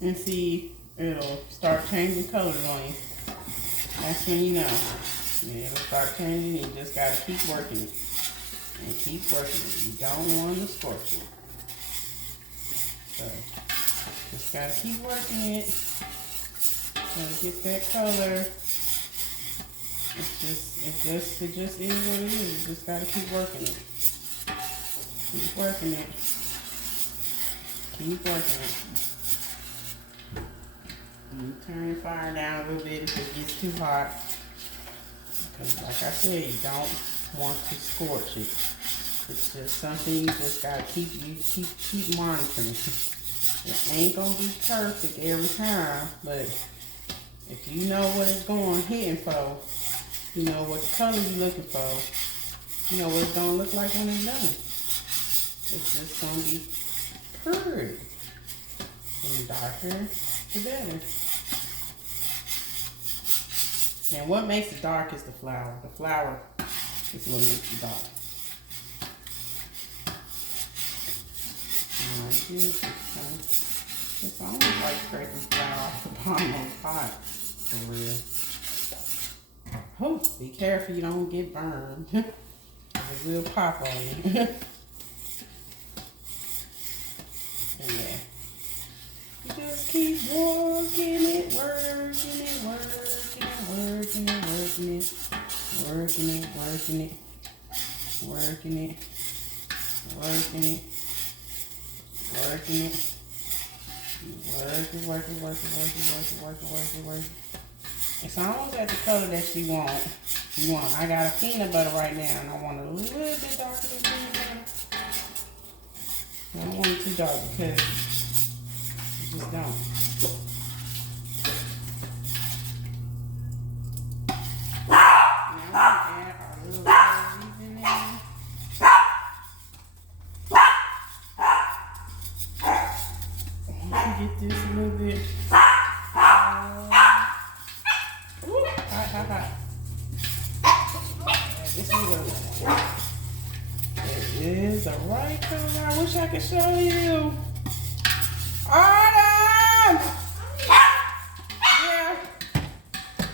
And see, it'll start changing colors on you. That's when you know. And it'll start changing. You just gotta keep working it. And keep working it. You don't want to scorch it. So, just gotta keep working it. Gotta get that color. It just is what it is. You just gotta keep working it. Keep working it. Keep working it. You turn your fire down a little bit if it gets too hot. Because like I said, you don't want to scorch it. It's just something you just gotta keep monitoring. It ain't gonna be perfect every time, but if you know what it's going hitting for, you know what the color you're looking for, you know what it's gonna look like when it's done. It's just gonna be pretty. And darker, the better. And what makes it dark is the flour. The flour is what makes it dark. It's almost like scraping flour off the bottom of the pot. For real. Oh, be careful you don't get burned. It will pop on you. And yeah. You just keep working it, working it, working it, working it, working it, working it, working it, working it, working it, working it, working, working. It's almost at the color that you want. I got a peanut butter right now, and I want it a little bit darker than peanut butter. I don't want it too dark because just don't. Now we're gonna add our little veggies in there. Get this a little bit. Hot. This is what it is the right color. I wish I could show you. Autumn! Yeah.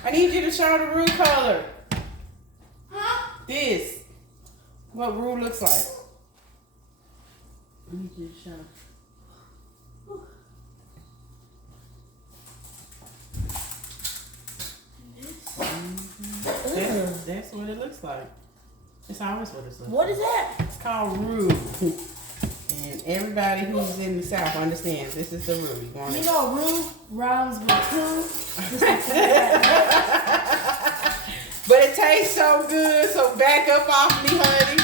I need you to show the roux color. Huh? This. What roux looks like. I need you to show. That's what it looks like. It's always what it's like. What is that? It's called roux. And everybody who's in the South understands this is the roux. You know, roux rhymes with poo. But it tastes so good, so back up off me, honey.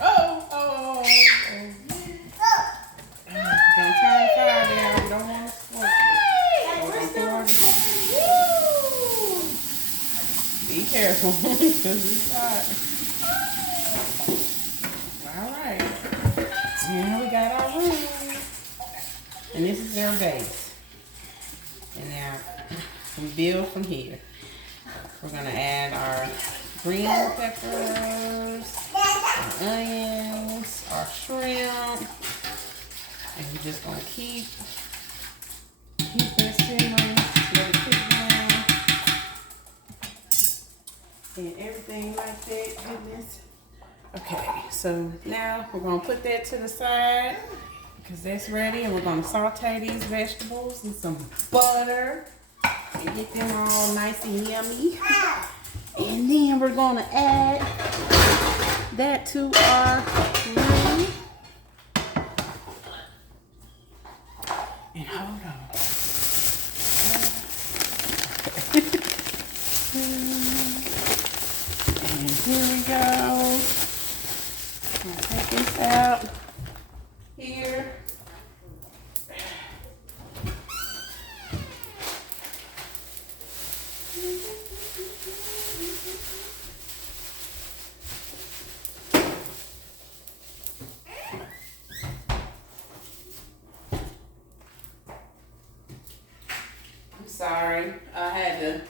Oh. Don't turn the fire down. We don't want to smoke it. Be careful, because it's hot. Alright. Now we got our roux. And this is our base. And now we build from here. We're going to add our green peppers, our onions, our shrimp. And we're just gonna keep that simmering, let it cook down, and everything like that, goodness. Okay, so now we're gonna put that to the side because that's ready, and we're gonna saute these vegetables in some butter and get them all nice and yummy. And then we're gonna add that to our roux. And hold on. And here we go. I'm gonna take this out here. Sorry, I had to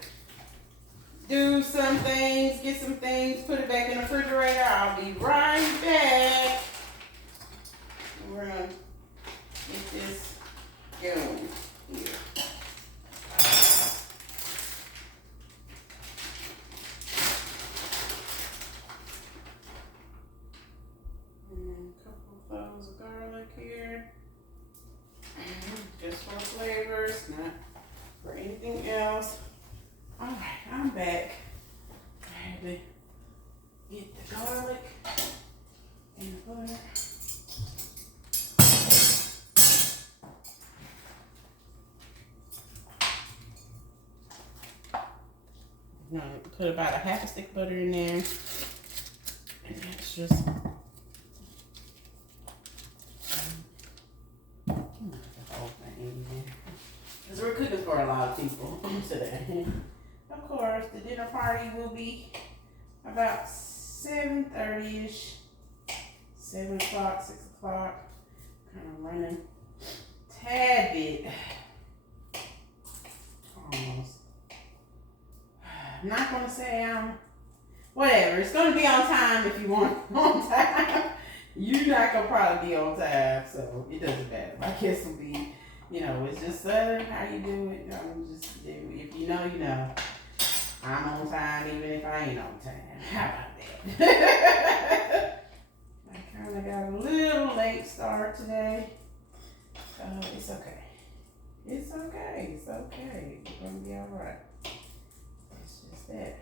do some things, get some things, put it back in the refrigerator. I'll be right back. We're gonna get this going here. And a couple of cloves of garlic here. Just for flavors, not for anything else. All right, I'm back. I had to get the garlic and the butter. I'm gonna put about a half a stick of butter in there, and that's just because we're cooking for a lot of people today. Of course, the dinner party will be about 7:30ish, 7 o'clock, 6 o'clock. Kind of running tad bit, almost. I'm not gonna say whatever. It's gonna be on time if you want on time. You're not gonna probably be on time, so it doesn't matter. My guess will be, it's just Southern, how you do it. If you know, you know. I'm on time even if I ain't on time. How about that? I kind of got a little late start today. It's okay. It's okay. It's okay. It's gonna be all right. It's just that.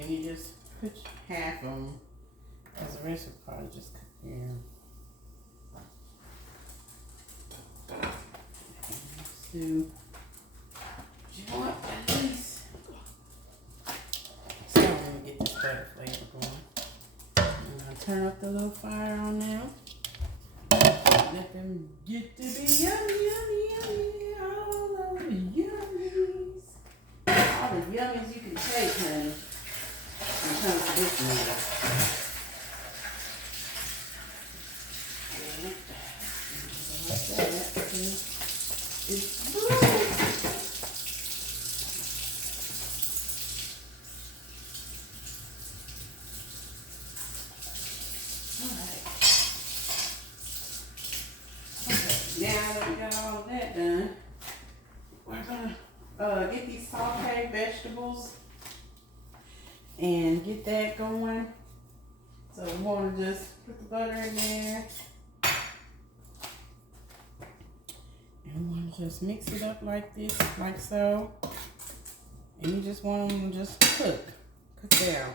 And you just put half of them, because the rest will probably just cook in. So, you want at least. So I'm gonna get this butter flavor going. I'm gonna turn up the little fire on now. Let them get to be yummy, yummy, yummy. All of the yummies. All the yummies you can take, honey. When it comes to this meal. It's blue. Alright. Okay, now that we got all of that done, we're gonna get these sauteed vegetables and get that going. So we want to just put the butter in there. And we want to just mix it up like this, like so. And you just want them to just cook down.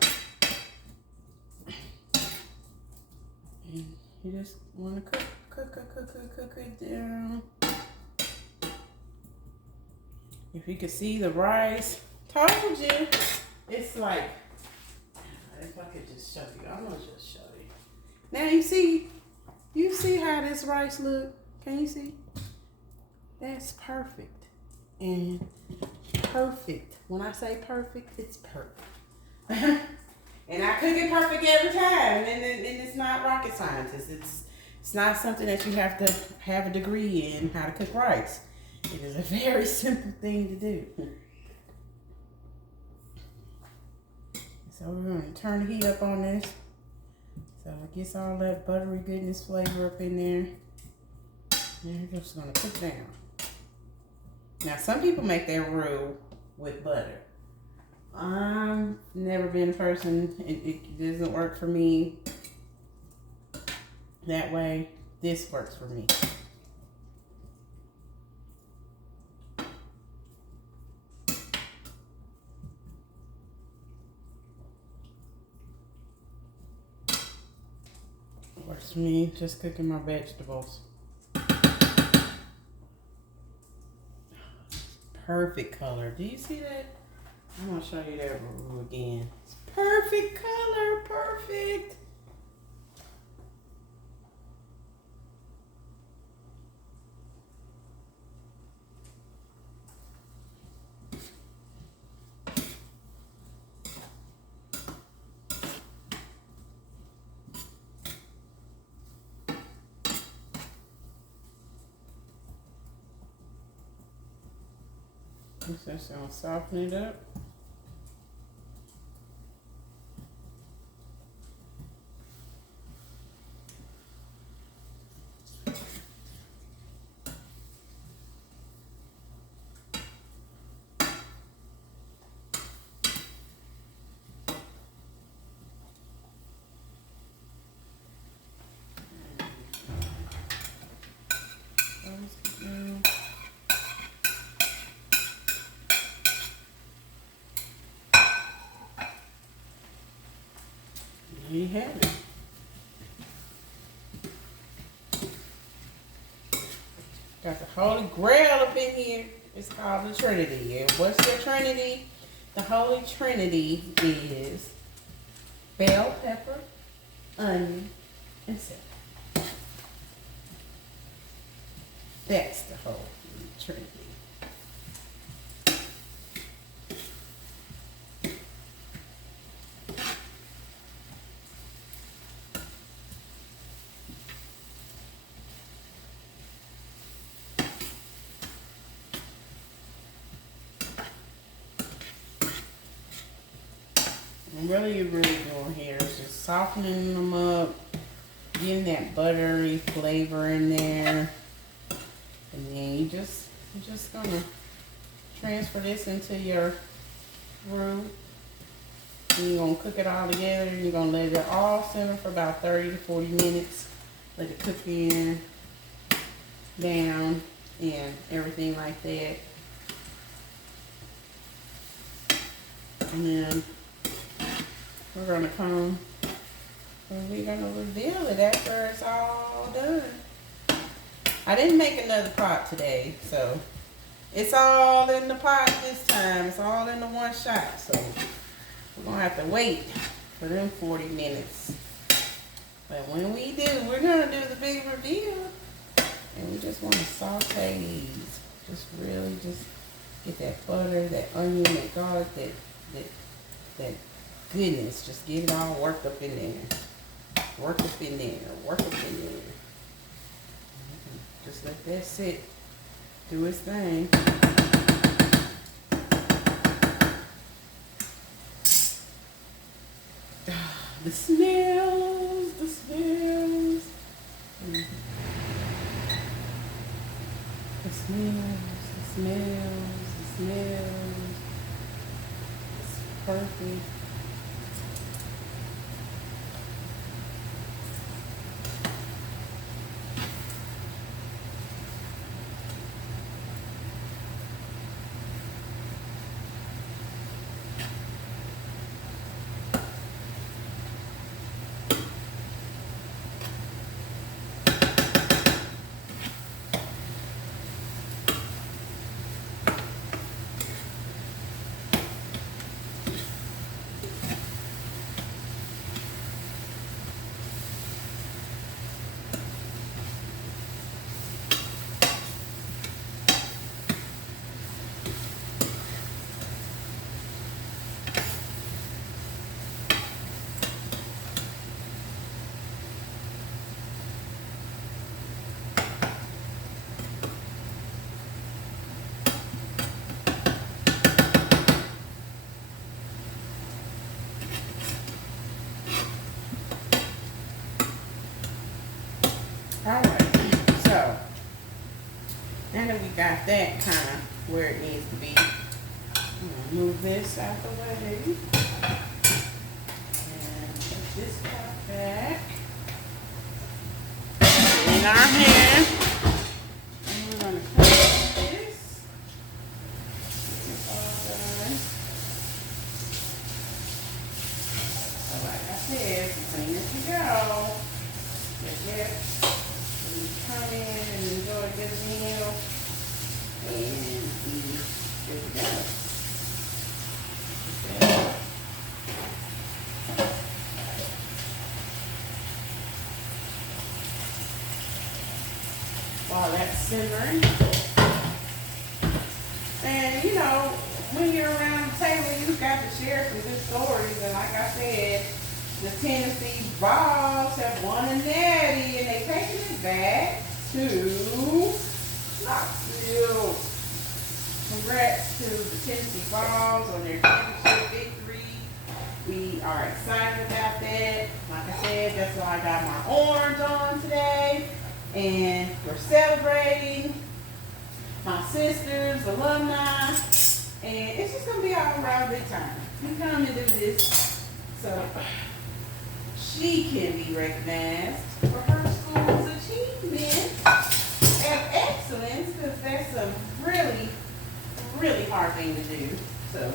And you just want to cook it down. If you could see the rice, told you, it's like, if I could just show you, I'm gonna just show you. Now you see how this rice look? Can you see? That's perfect. And perfect. When I say perfect, it's perfect. And I cook it perfect every time. And it's not rocket science. It's not something that you have to have a degree in how to cook rice. It is a very simple thing to do. So we're going to turn the heat up on this. So it gets all that buttery goodness flavor up in there. And we're just going to put it down. Now some people make their roux with butter. I've never been a person, it doesn't work for me that way. This works for me. Works for me, just cooking my vegetables. Perfect color. Do you see that? I'm gonna show you that roux again. It's perfect color, perfect. Just gonna soften it up. There you have it. Got the Holy Grail up in here. It's called the Trinity. And what's the Trinity? The Holy Trinity is bell pepper, onion, and celery. That's the Holy Trinity. And really, you're really doing here is just softening them up, getting that buttery flavor in there, and then you're just gonna transfer this into your roux. And you're gonna cook it all together. And you're gonna let it all simmer for about 30 to 40 minutes. Let it cook in, down, and everything like that. And then we're gonna come and we're gonna reveal it after it's all done. I didn't make another pot today, so it's all in the pot this time. It's all in the one shot, so we're gonna have to wait for them 40 minutes. But when we do, we're gonna do the big reveal. And we just wanna saute these. Just really just get that butter, that onion, that garlic, that goodness. Just get it all worked up in there. Work up in there, work up in there. Just let that sit, do its thing. The smells, the smells. The smells, the smells, the smells. It's perfect. Alright, so now that we got that kind of where it needs to be, I'm gonna move this out the way and put this part back in our hand. And we're gonna cut this. It's all done. So like I said, clean as you go. You come in and enjoy a good meal and be good to go. While that's simmering. And you know, when you're around the table, you've got to share some good stories. And like I said, the Tennessee Vols have won a natty, and they're taking it back to Knoxville. Congrats to the Tennessee Vols on their championship victory. We are excited about that. Like I said, that's why I got my orange on today. And we're celebrating my sister's alumni. And it's just going to be all around big time. We come to do this so she can be recognized for her school's achievement and excellence, because that's a really, really hard thing to do. So,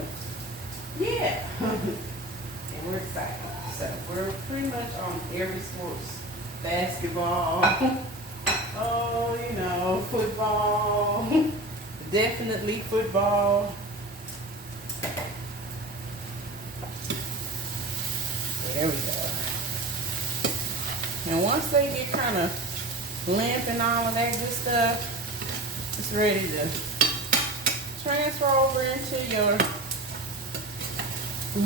yeah. And we're excited. So, we're pretty much on every sports. Basketball. Oh, you know, football. Definitely football. There we go. And once they get kind of limp and all of that good stuff, it's ready to transfer over into your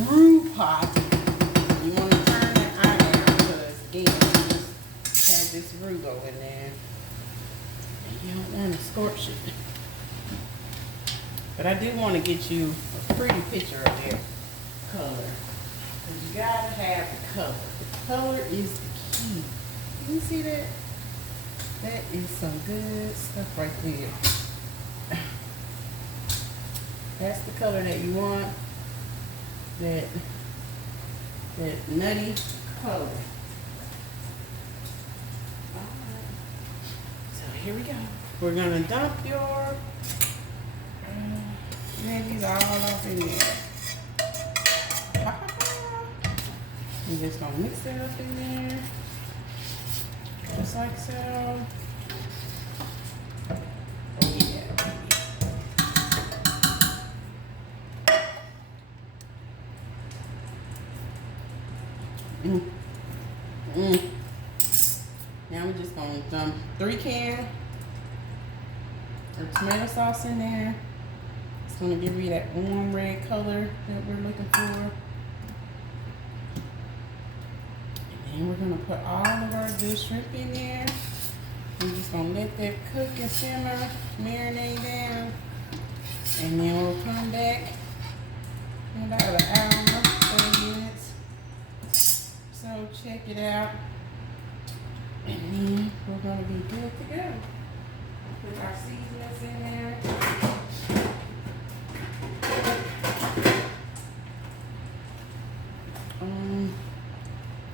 roux pot. You want to turn that eye down because, again, you just had this roux go in there. And you don't want to scorch it. But I do want to get you a pretty picture of their color. Because you got to have the color. The color is the key. Can you see that? That is some good stuff right there. That's the color that you want. That nutty color. Alright. So here we go. We're going to dump your veggies all up in there. I'm just going to mix it up in there. Just like so. Oh yeah. Now we're just going to dump 3 cans of tomato sauce in there. It's going to give you that warm red color that we're looking for. And we're going to put all of our good shrimp in there. We're just going to let that cook and simmer, marinate down. And then we'll come back in about an hour, 30 minutes. So check it out. And then we're going to be good to go. Put our seasonings in there.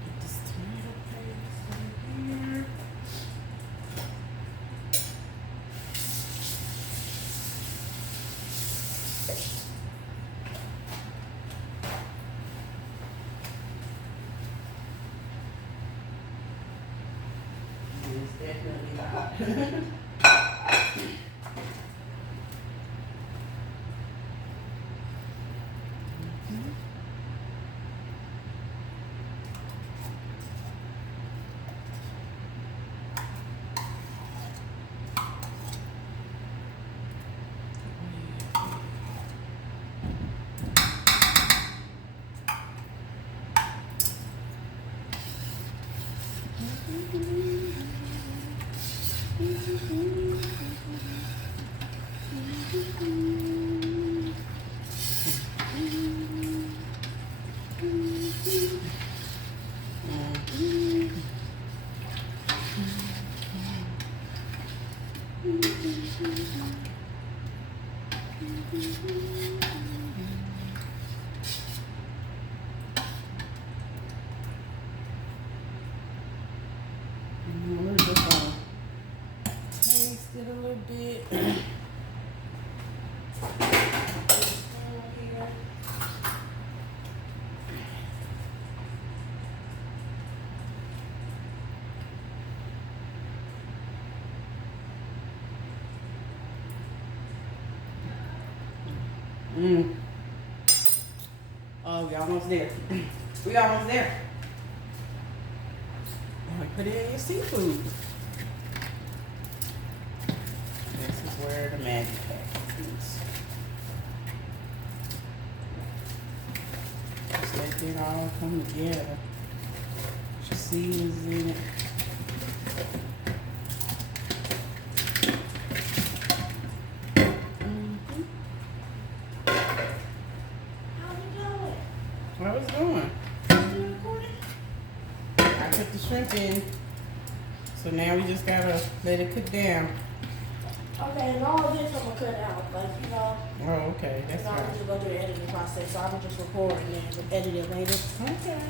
Get this tomato paste in here. It's definitely hot. We're just gonna taste it a little bit. Mm. Oh, we almost there. We almost there. Now we put it in your seafood. This is where the magic happens. Just let it all come together. Put your seasons in it. What was doing? I put the shrimp in, so now we just gotta let it cook down. Okay, and all of this I'm gonna cut out, like, you know. Oh, okay, that's I'm fine. just go through the editing process, so I'm just record and then edit it later. Okay.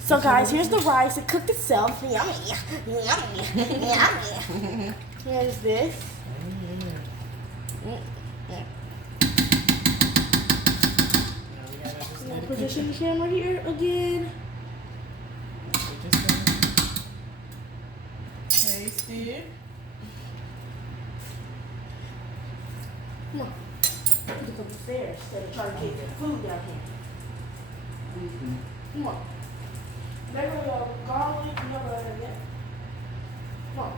So guys, here's the rice. It cooked itself. Yummy, yummy, yummy. Here's this. Now we gotta just I'm let gonna it cook. position the camera here again. We just gonna taste it. Come on. You can come upstairs instead of trying to get the food down here. Come on. There we go. Garlic. You know what I get. Come on.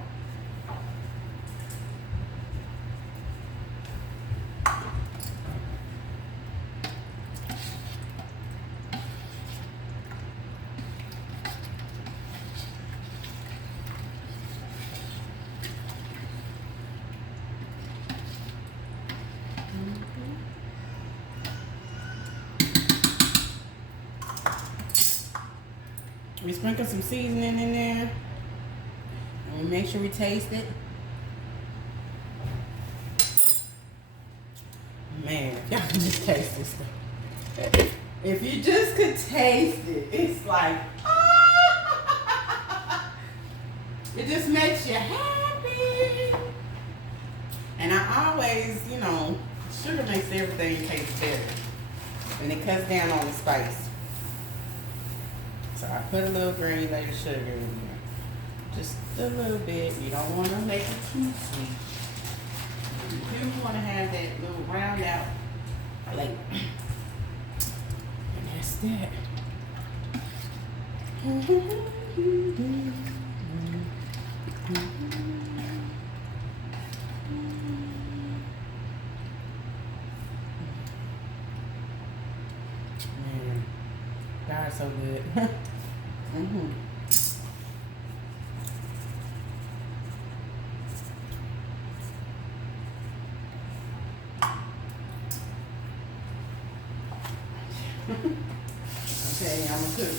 We sprinkle some seasoning in there. And we make sure we taste it. Man, y'all can just taste this stuff. If you just could taste it, it's like, it just makes you happy. And I always, you know, sugar makes everything taste better. And it cuts down on the spice. So I put a little granulated sugar in there. Just a little bit. You don't want to make it too sweet. You do want to have that little round out flavor. And that's that. Man, God's so good. Okay, I'm gonna cook.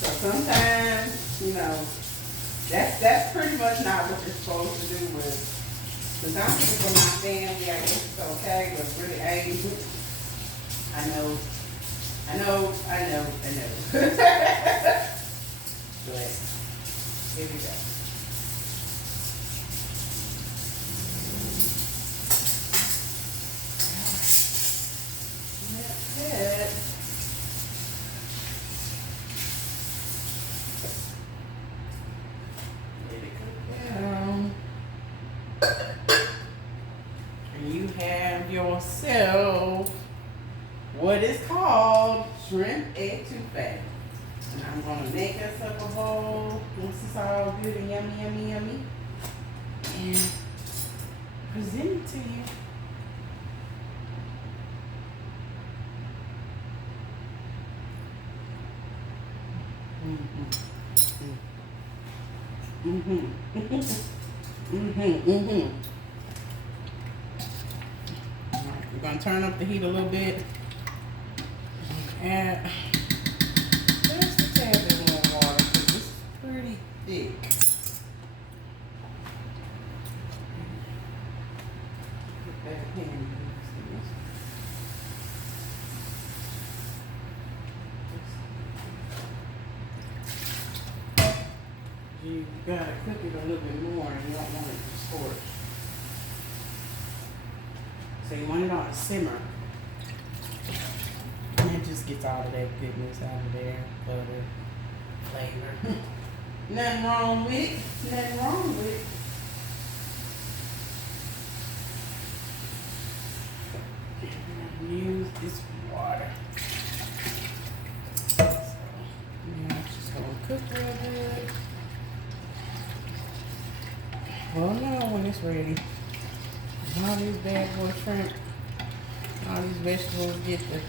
So sometimes, you know, that's pretty much not what you're supposed to do with. Because I'm cooking for my family, I guess it's okay, but really ain't. I know. But here we go. That's it. Let it cook down. And you have yourself what is called shrimp etouffee. And I'm gonna make us up a bowl once it's all good and yummy, and present it to you. All right, we're gonna turn up the heat a little bit. Add just a tad bit more water because it's pretty thick. You gotta cook it a little bit more and you don't want it to scorch. So you want it on a simmer. And it just gets all of that goodness out of there. Butter, flavor. Nothing wrong with it. Nothing wrong with it. Use this water. So now it's just gonna cook real good. Well, now when it's ready, all these bad boy shrimp, all these vegetables get the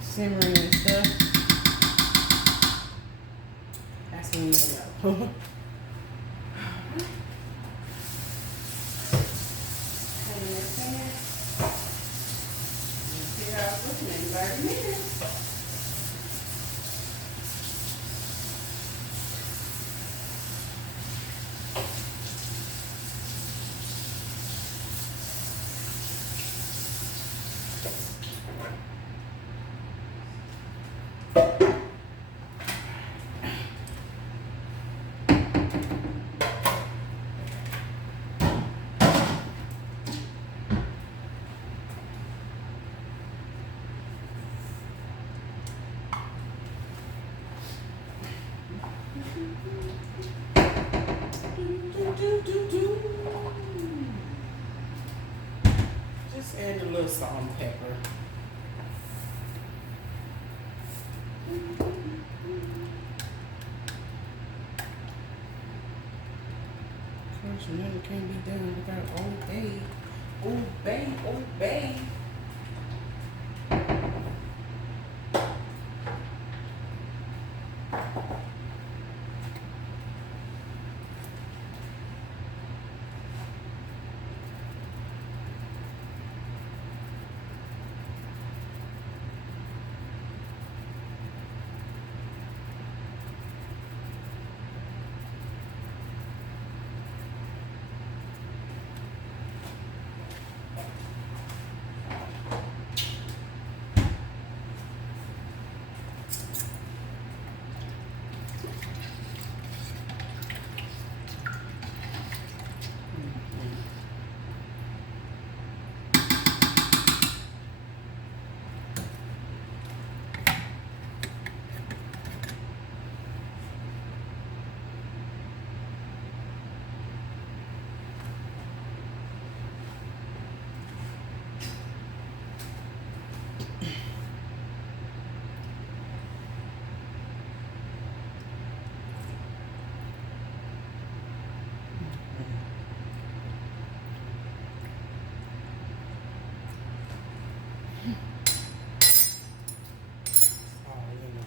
simmering and stuff. That's when you know. See how it's looking in 30 minutes. Just add a little salt and pepper. Of course, nothing can be done without Old Bay. Old Bay, Old Bay.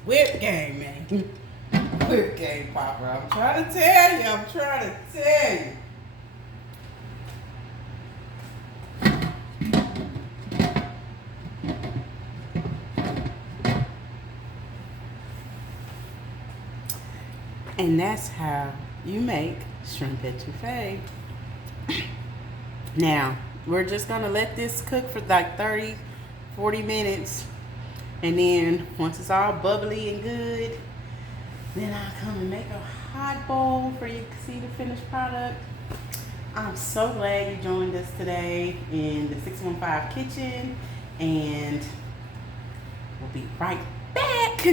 Whip game, man. Whip game, Papa. I'm trying to tell you. I'm trying to tell you. And that's how you make shrimp etouffee. Now, we're just gonna let this cook for like 30, 40 minutes. And then once it's all bubbly and good, then I'll come and make a hot bowl for you to see the finished product. I'm so glad you joined us today in the 615 kitchen, and we'll be right back.